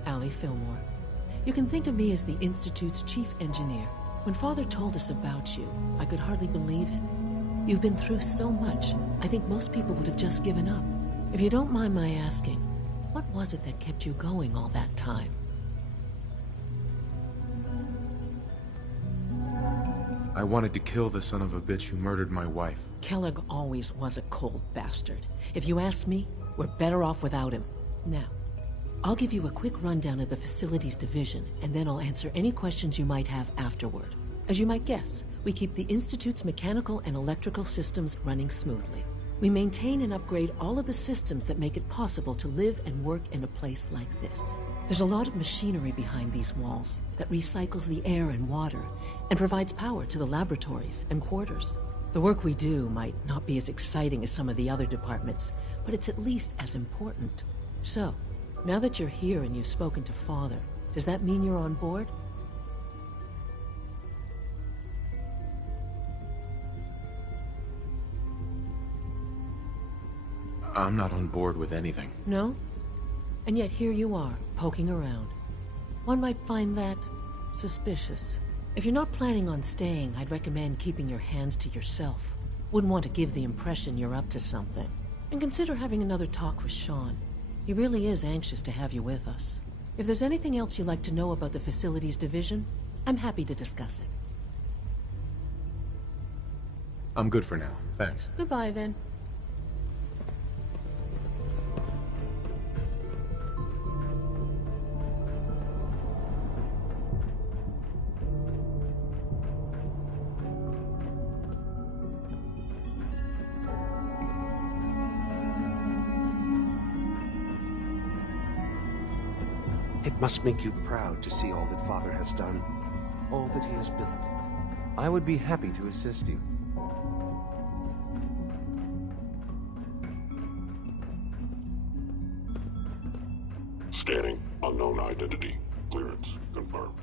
Allie Fillmore. You can think of me as the Institute's chief engineer. When Father told us about you, I could hardly believe it. You've been through so much, I think most people would have just given up. If you don't mind my asking, what was it that kept you going all that time? I wanted to kill the son of a bitch who murdered my wife. Kellogg always was a cold bastard. If you ask me, we're better off without him. Now, I'll give you a quick rundown of the Facilities Division, and then I'll answer any questions you might have afterward. As you might guess, we keep the Institute's mechanical and electrical systems running smoothly. We maintain and upgrade all of the systems that make it possible to live and work in a place like this. There's a lot of machinery behind these walls that recycles the air and water and provides power to the laboratories and quarters. The work we do might not be as exciting as some of the other departments, but it's at least as important. So, now that you're here and you've spoken to Father, does that mean you're on board? I'm not on board with anything. No? And yet here you are, poking around. One might find that suspicious. If you're not planning on staying, I'd recommend keeping your hands to yourself. Wouldn't want to give the impression you're up to something. And consider having another talk with Sean. He really is anxious to have you with us. If there's anything else you'd like to know about the Facilities Division, I'm happy to discuss it. I'm good for now. Thanks. Goodbye, then. It must make you proud to see all that Father has done, all that he has built. I would be happy to assist you. Scanning. Unknown identity. Clearance confirmed.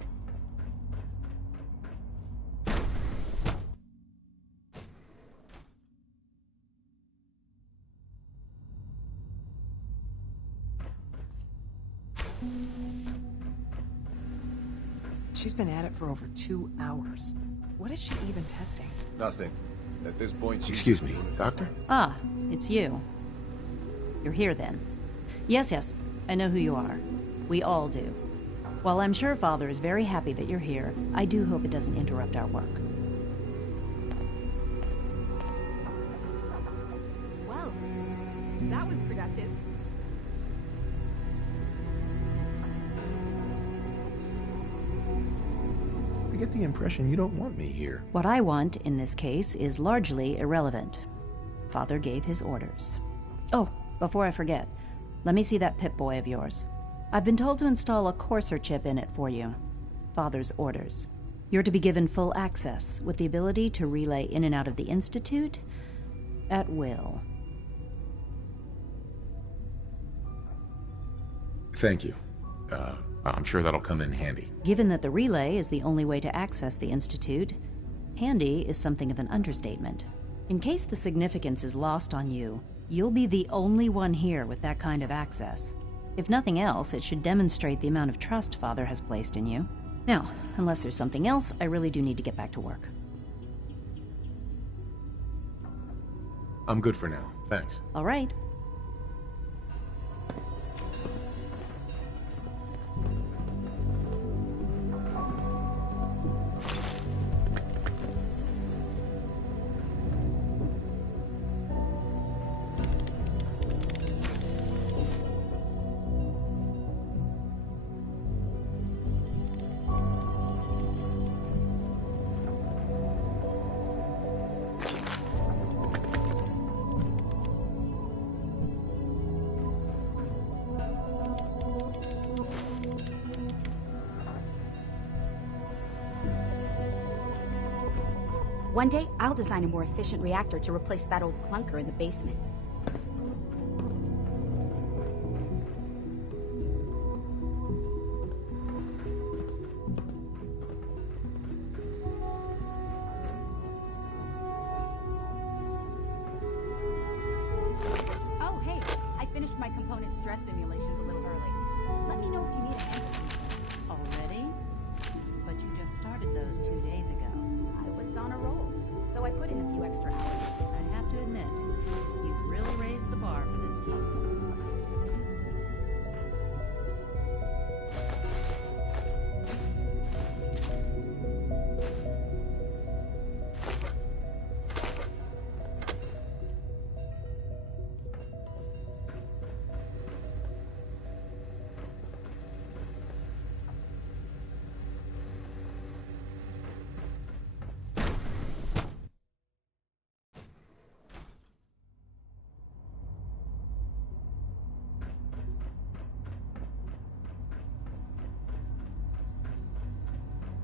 She's been at it for over 2 hours. What is she even testing? Nothing. At this point, Excuse me, Doctor? Ah, it's you. You're here then. Yes, I know who you are. We all do. While I'm sure Father is very happy that you're here, I do hope it doesn't interrupt our work. Well, that was productive. I get the impression you don't want me here. What I want, in this case, is largely irrelevant. Father gave his orders. Oh, before I forget, let me see that Pip-Boy of yours. I've been told to install a Courser chip in it for you. Father's orders. You're to be given full access, with the ability to relay in and out of the Institute at will. Thank you. I'm sure that'll come in handy. Given that the relay is the only way to access the Institute, handy is something of an understatement. In case the significance is lost on you, you'll be the only one here with that kind of access. If nothing else, it should demonstrate the amount of trust Father has placed in you. Now, unless there's something else, I really do need to get back to work. I'm good for now. Thanks. All right. One day, I'll design a more efficient reactor to replace that old clunker in the basement. Oh, hey, I finished my component stress simulations a little early. Let me know if you need a hand. Already? But you just started those 2 days ago. I was on a roll, so I put in a few extra hours. I have to admit, you've really raised the bar for this team.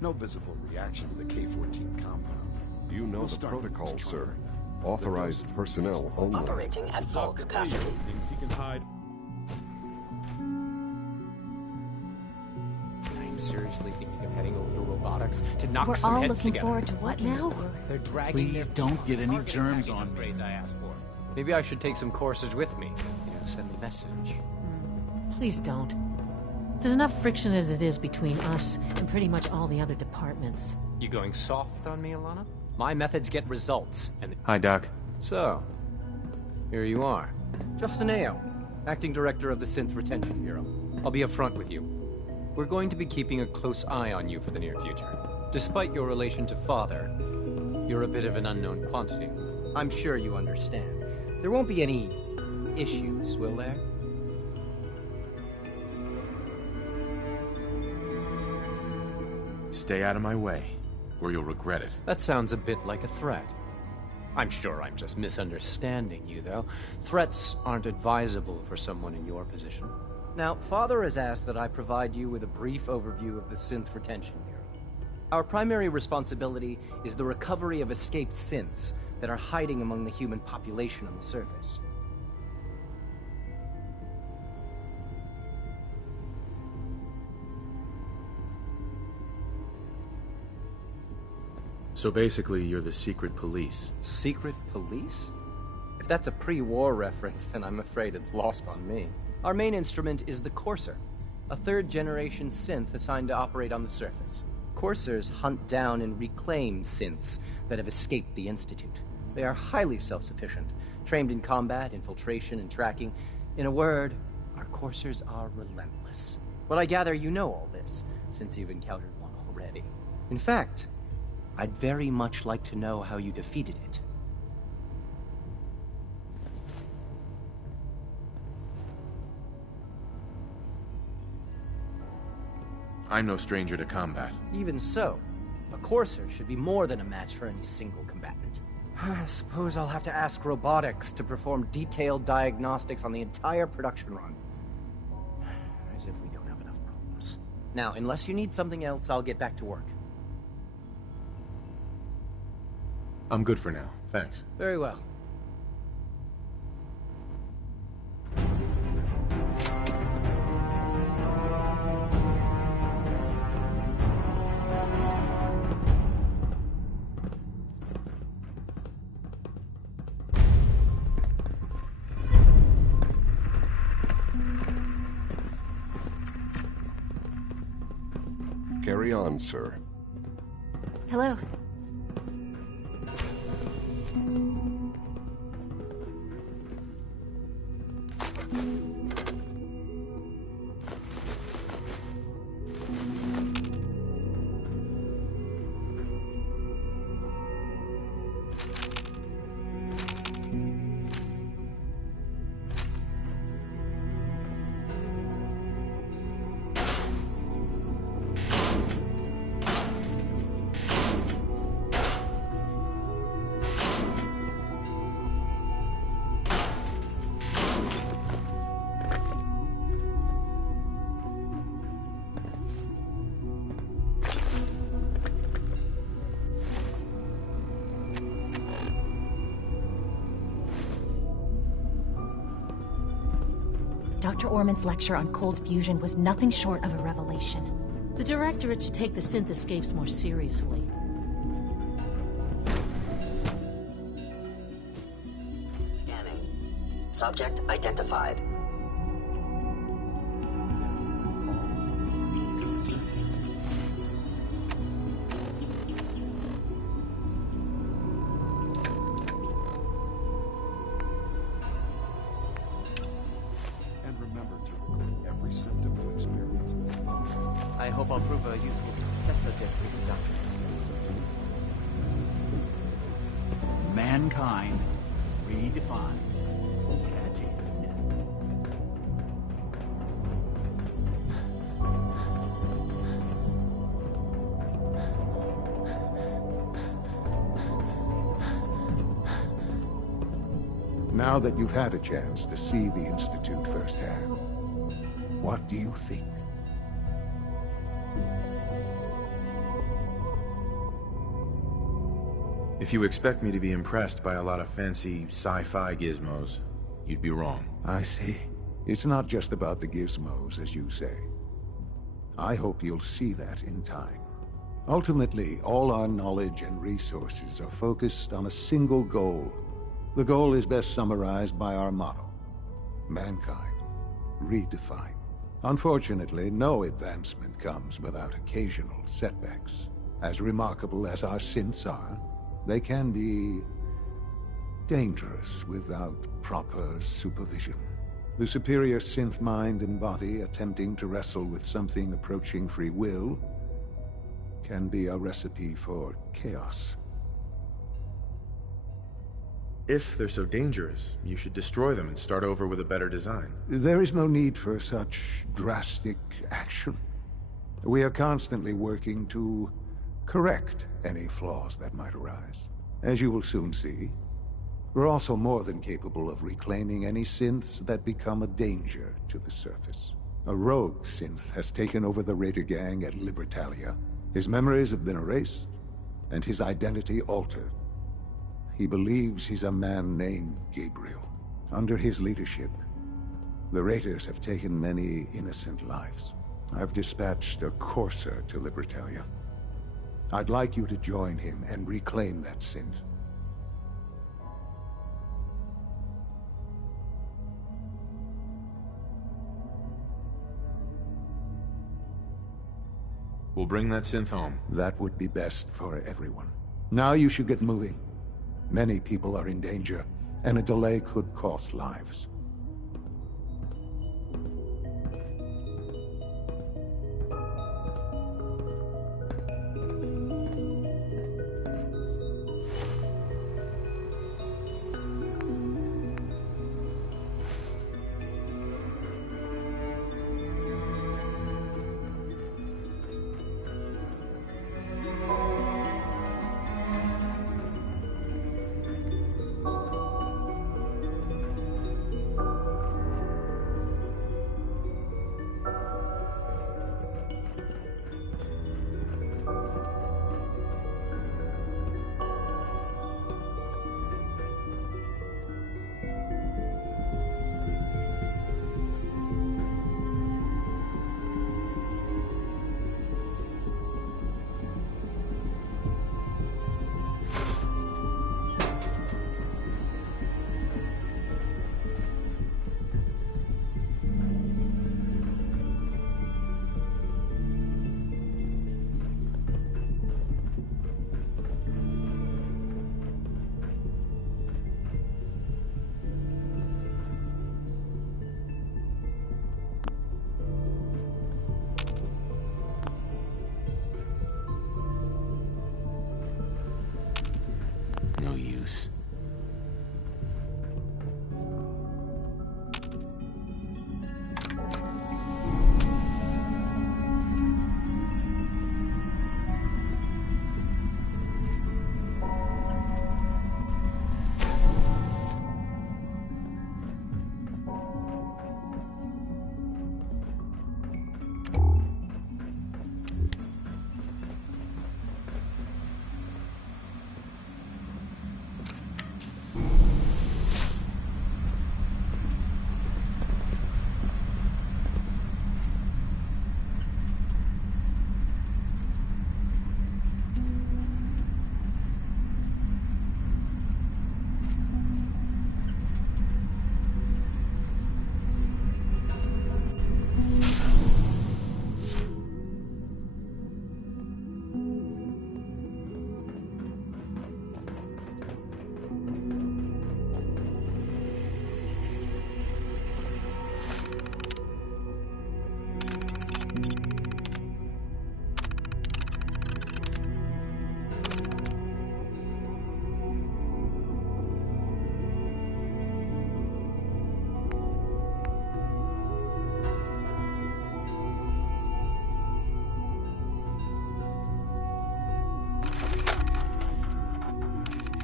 No visible reaction to the K-14 compound. You know the protocol, sir. Authorized personnel only. Operating at full capacity. Things he can hide. I'm seriously thinking of heading over to robotics to knock We're some all heads looking together. forward to what now? They're dragging Please their don't get any target germs package on me. upgrades I asked for. Maybe I should take some courses with me. Send the message. Please don't. There's enough friction as it is between us and pretty much all the other departments. You going soft on me, Alana? My methods get results, and... Hi, Doc. So, here you are. Justin Ao, Acting Director of the Synth Retention Bureau. I'll be upfront with you. We're going to be keeping a close eye on you for the near future. Despite your relation to Father, you're a bit of an unknown quantity. I'm sure you understand. There won't be any issues, will there? Stay out of my way, or you'll regret it. That sounds a bit like a threat. I'm sure I'm just misunderstanding you, though. Threats aren't advisable for someone in your position. Now, Father has asked that I provide you with a brief overview of the Synth Retention Bureau. Our primary responsibility is the recovery of escaped synths that are hiding among the human population on the surface. So basically, you're the secret police. Secret police? If that's a pre-war reference, then I'm afraid it's lost on me. Our main instrument is the Courser, a third-generation synth assigned to operate on the surface. Coursers hunt down and reclaim synths that have escaped the Institute. They are highly self-sufficient, trained in combat, infiltration, and tracking. In a word, our Coursers are relentless. But I gather you know all this, since you've encountered one already. In fact, I'd very much like to know how you defeated it. I'm no stranger to combat. Even so, a Courser should be more than a match for any single combatant. I suppose I'll have to ask robotics to perform detailed diagnostics on the entire production run. As if we don't have enough problems. Now, unless you need something else, I'll get back to work. I'm good for now, thanks. Very well. Carry on, sir. Hello. Dr. Orman's lecture on cold fusion was nothing short of a revelation. The Directorate should take the synth escapes more seriously. Scanning. Subject identified. I hope I'll prove a useful test subject for you, Doctor. Mankind redefined. It's catchy, isn't it? Now that you've had a chance to see the Institute firsthand, what do you think? If you expect me to be impressed by a lot of fancy sci-fi gizmos, you'd be wrong. I see. It's not just about the gizmos, as you say. I hope you'll see that in time. Ultimately, all our knowledge and resources are focused on a single goal. The goal is best summarized by our motto: mankind redefined. Unfortunately, no advancement comes without occasional setbacks. As remarkable as our synths are, They can be dangerous without proper supervision. The superior synth mind and body attempting to wrestle with something approaching free will can be a recipe for chaos. If they're so dangerous, you should destroy them and start over with a better design. There is no need for such drastic action. We are constantly working to correct any flaws that might arise. As you will soon see, we're also more than capable of reclaiming any synths that become a danger to the surface. A rogue synth has taken over the Raider gang at Libertalia. His memories have been erased, and his identity altered. He believes he's a man named Gabriel. Under his leadership, the Raiders have taken many innocent lives. I've dispatched a courser to Libertalia. I'd like you to join him and reclaim that synth. We'll bring that synth home. That would be best for everyone. Now you should get moving. Many people are in danger, and a delay could cost lives. No use.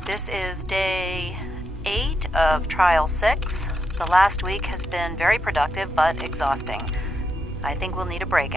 This is day 8 of Trial 6. The last week has been very productive, but exhausting. I think we'll need a break.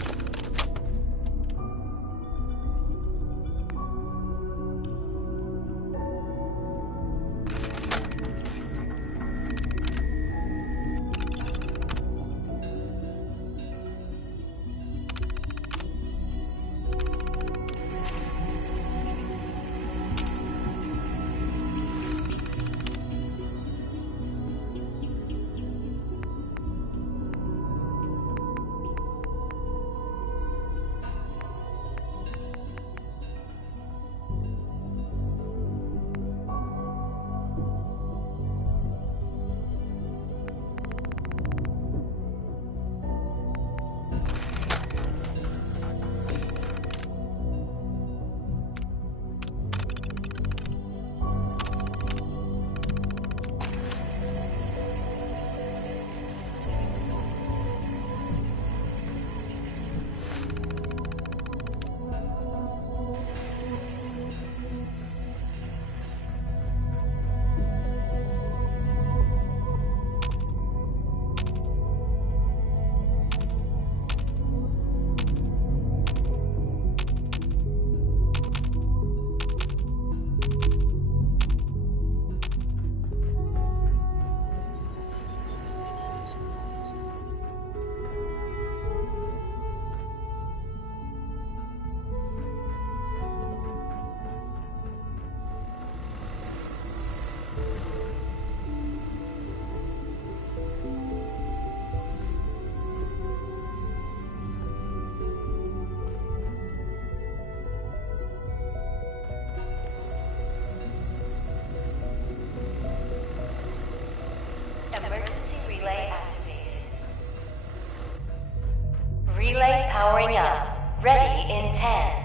In 10,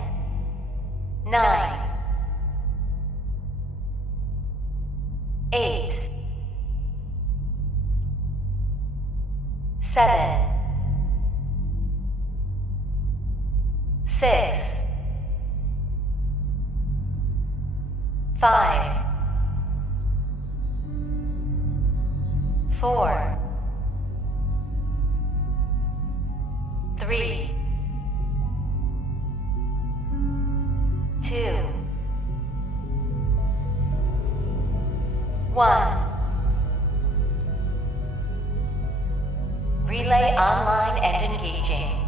9, 8, 7, 6, 5, 4, 3, 2, 1. Relay online and engaging.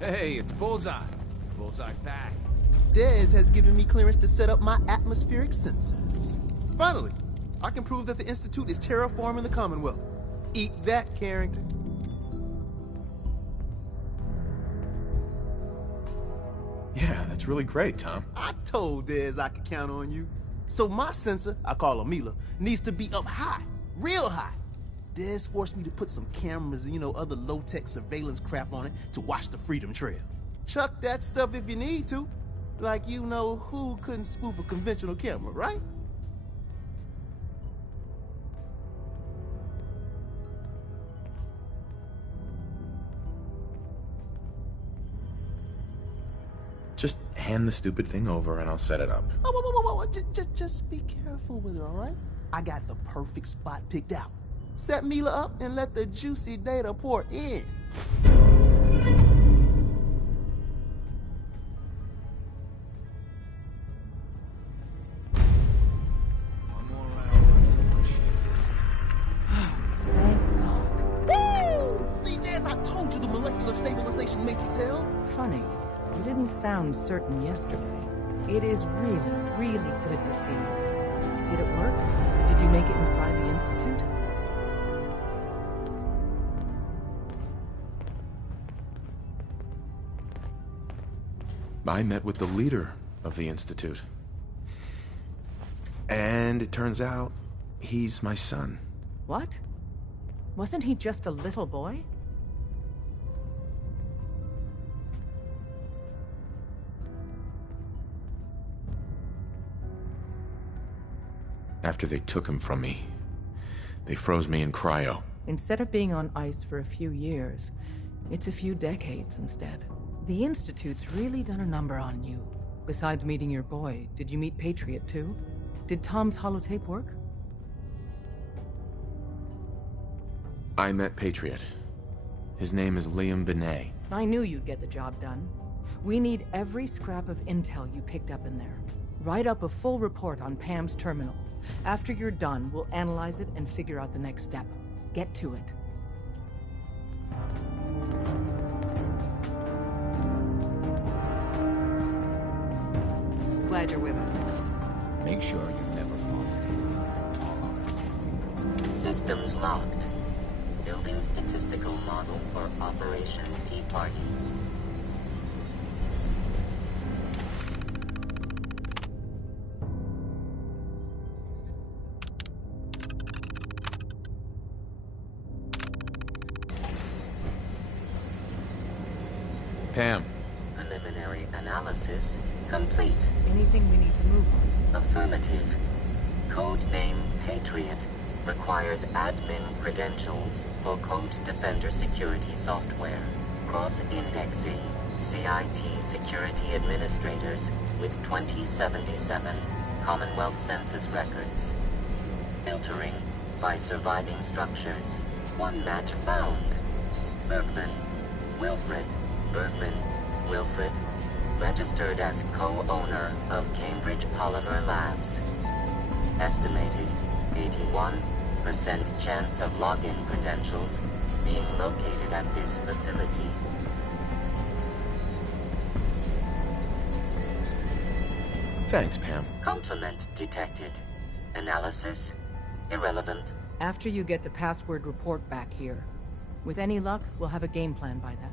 Hey, it's Bullseye. Bullseye back. Dez has given me clearance to set up my atmospheric sensors. Finally, I can prove that the Institute is terraforming the Commonwealth. Eat that, Carrington. Yeah, that's really great, Tom. I told Dez I could count on you. So my sensor, I call her Mila, needs to be up high, real high. Dez forced me to put some cameras and, other low-tech surveillance crap on it to watch the Freedom Trail. Chuck that stuff if you need to. Like who couldn't spoof a conventional camera, right? Just hand the stupid thing over and I'll set it up. Whoa. Just be careful with it, all right? I got the perfect spot picked out. Set Mila up and let the juicy data pour in. Funny, you didn't sound certain yesterday. It is really, really good to see you. Did it work? Did you make it inside the Institute? I met with the leader of the Institute. And it turns out, he's my son. What? Wasn't he just a little boy? After they took him from me, they froze me in cryo. Instead of being on ice for a few years, it's a few decades instead. The Institute's really done a number on you. Besides meeting your boy, did you meet Patriot too? Did Tom's holotape work? I met Patriot. His name is Liam Benet. I knew you'd get the job done. We need every scrap of intel you picked up in there. Write up a full report on Pam's terminal. After you're done, we'll analyze it and figure out the next step. Get to it. Glad you're with us. Make sure you never fall. Systems locked. Building statistical model for Operation Tea Party. Pam. Preliminary analysis complete. Anything we need to move on? Affirmative. Codename Patriot requires admin credentials for Code Defender security software. Cross-indexing CIT security administrators with 2077 Commonwealth Census records. Filtering by surviving structures. One match found. Bergman. Wilfred. Bergman. Wilfred. Registered as co-owner of Cambridge Polymer Labs. Estimated 81% chance of login credentials being located at this facility. Thanks, Pam. Complement detected. Analysis irrelevant. After you get the password report back here. With any luck, we'll have a game plan by then.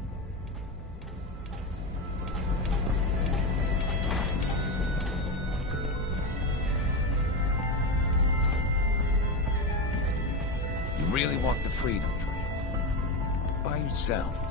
You really want the freedom train? By yourself.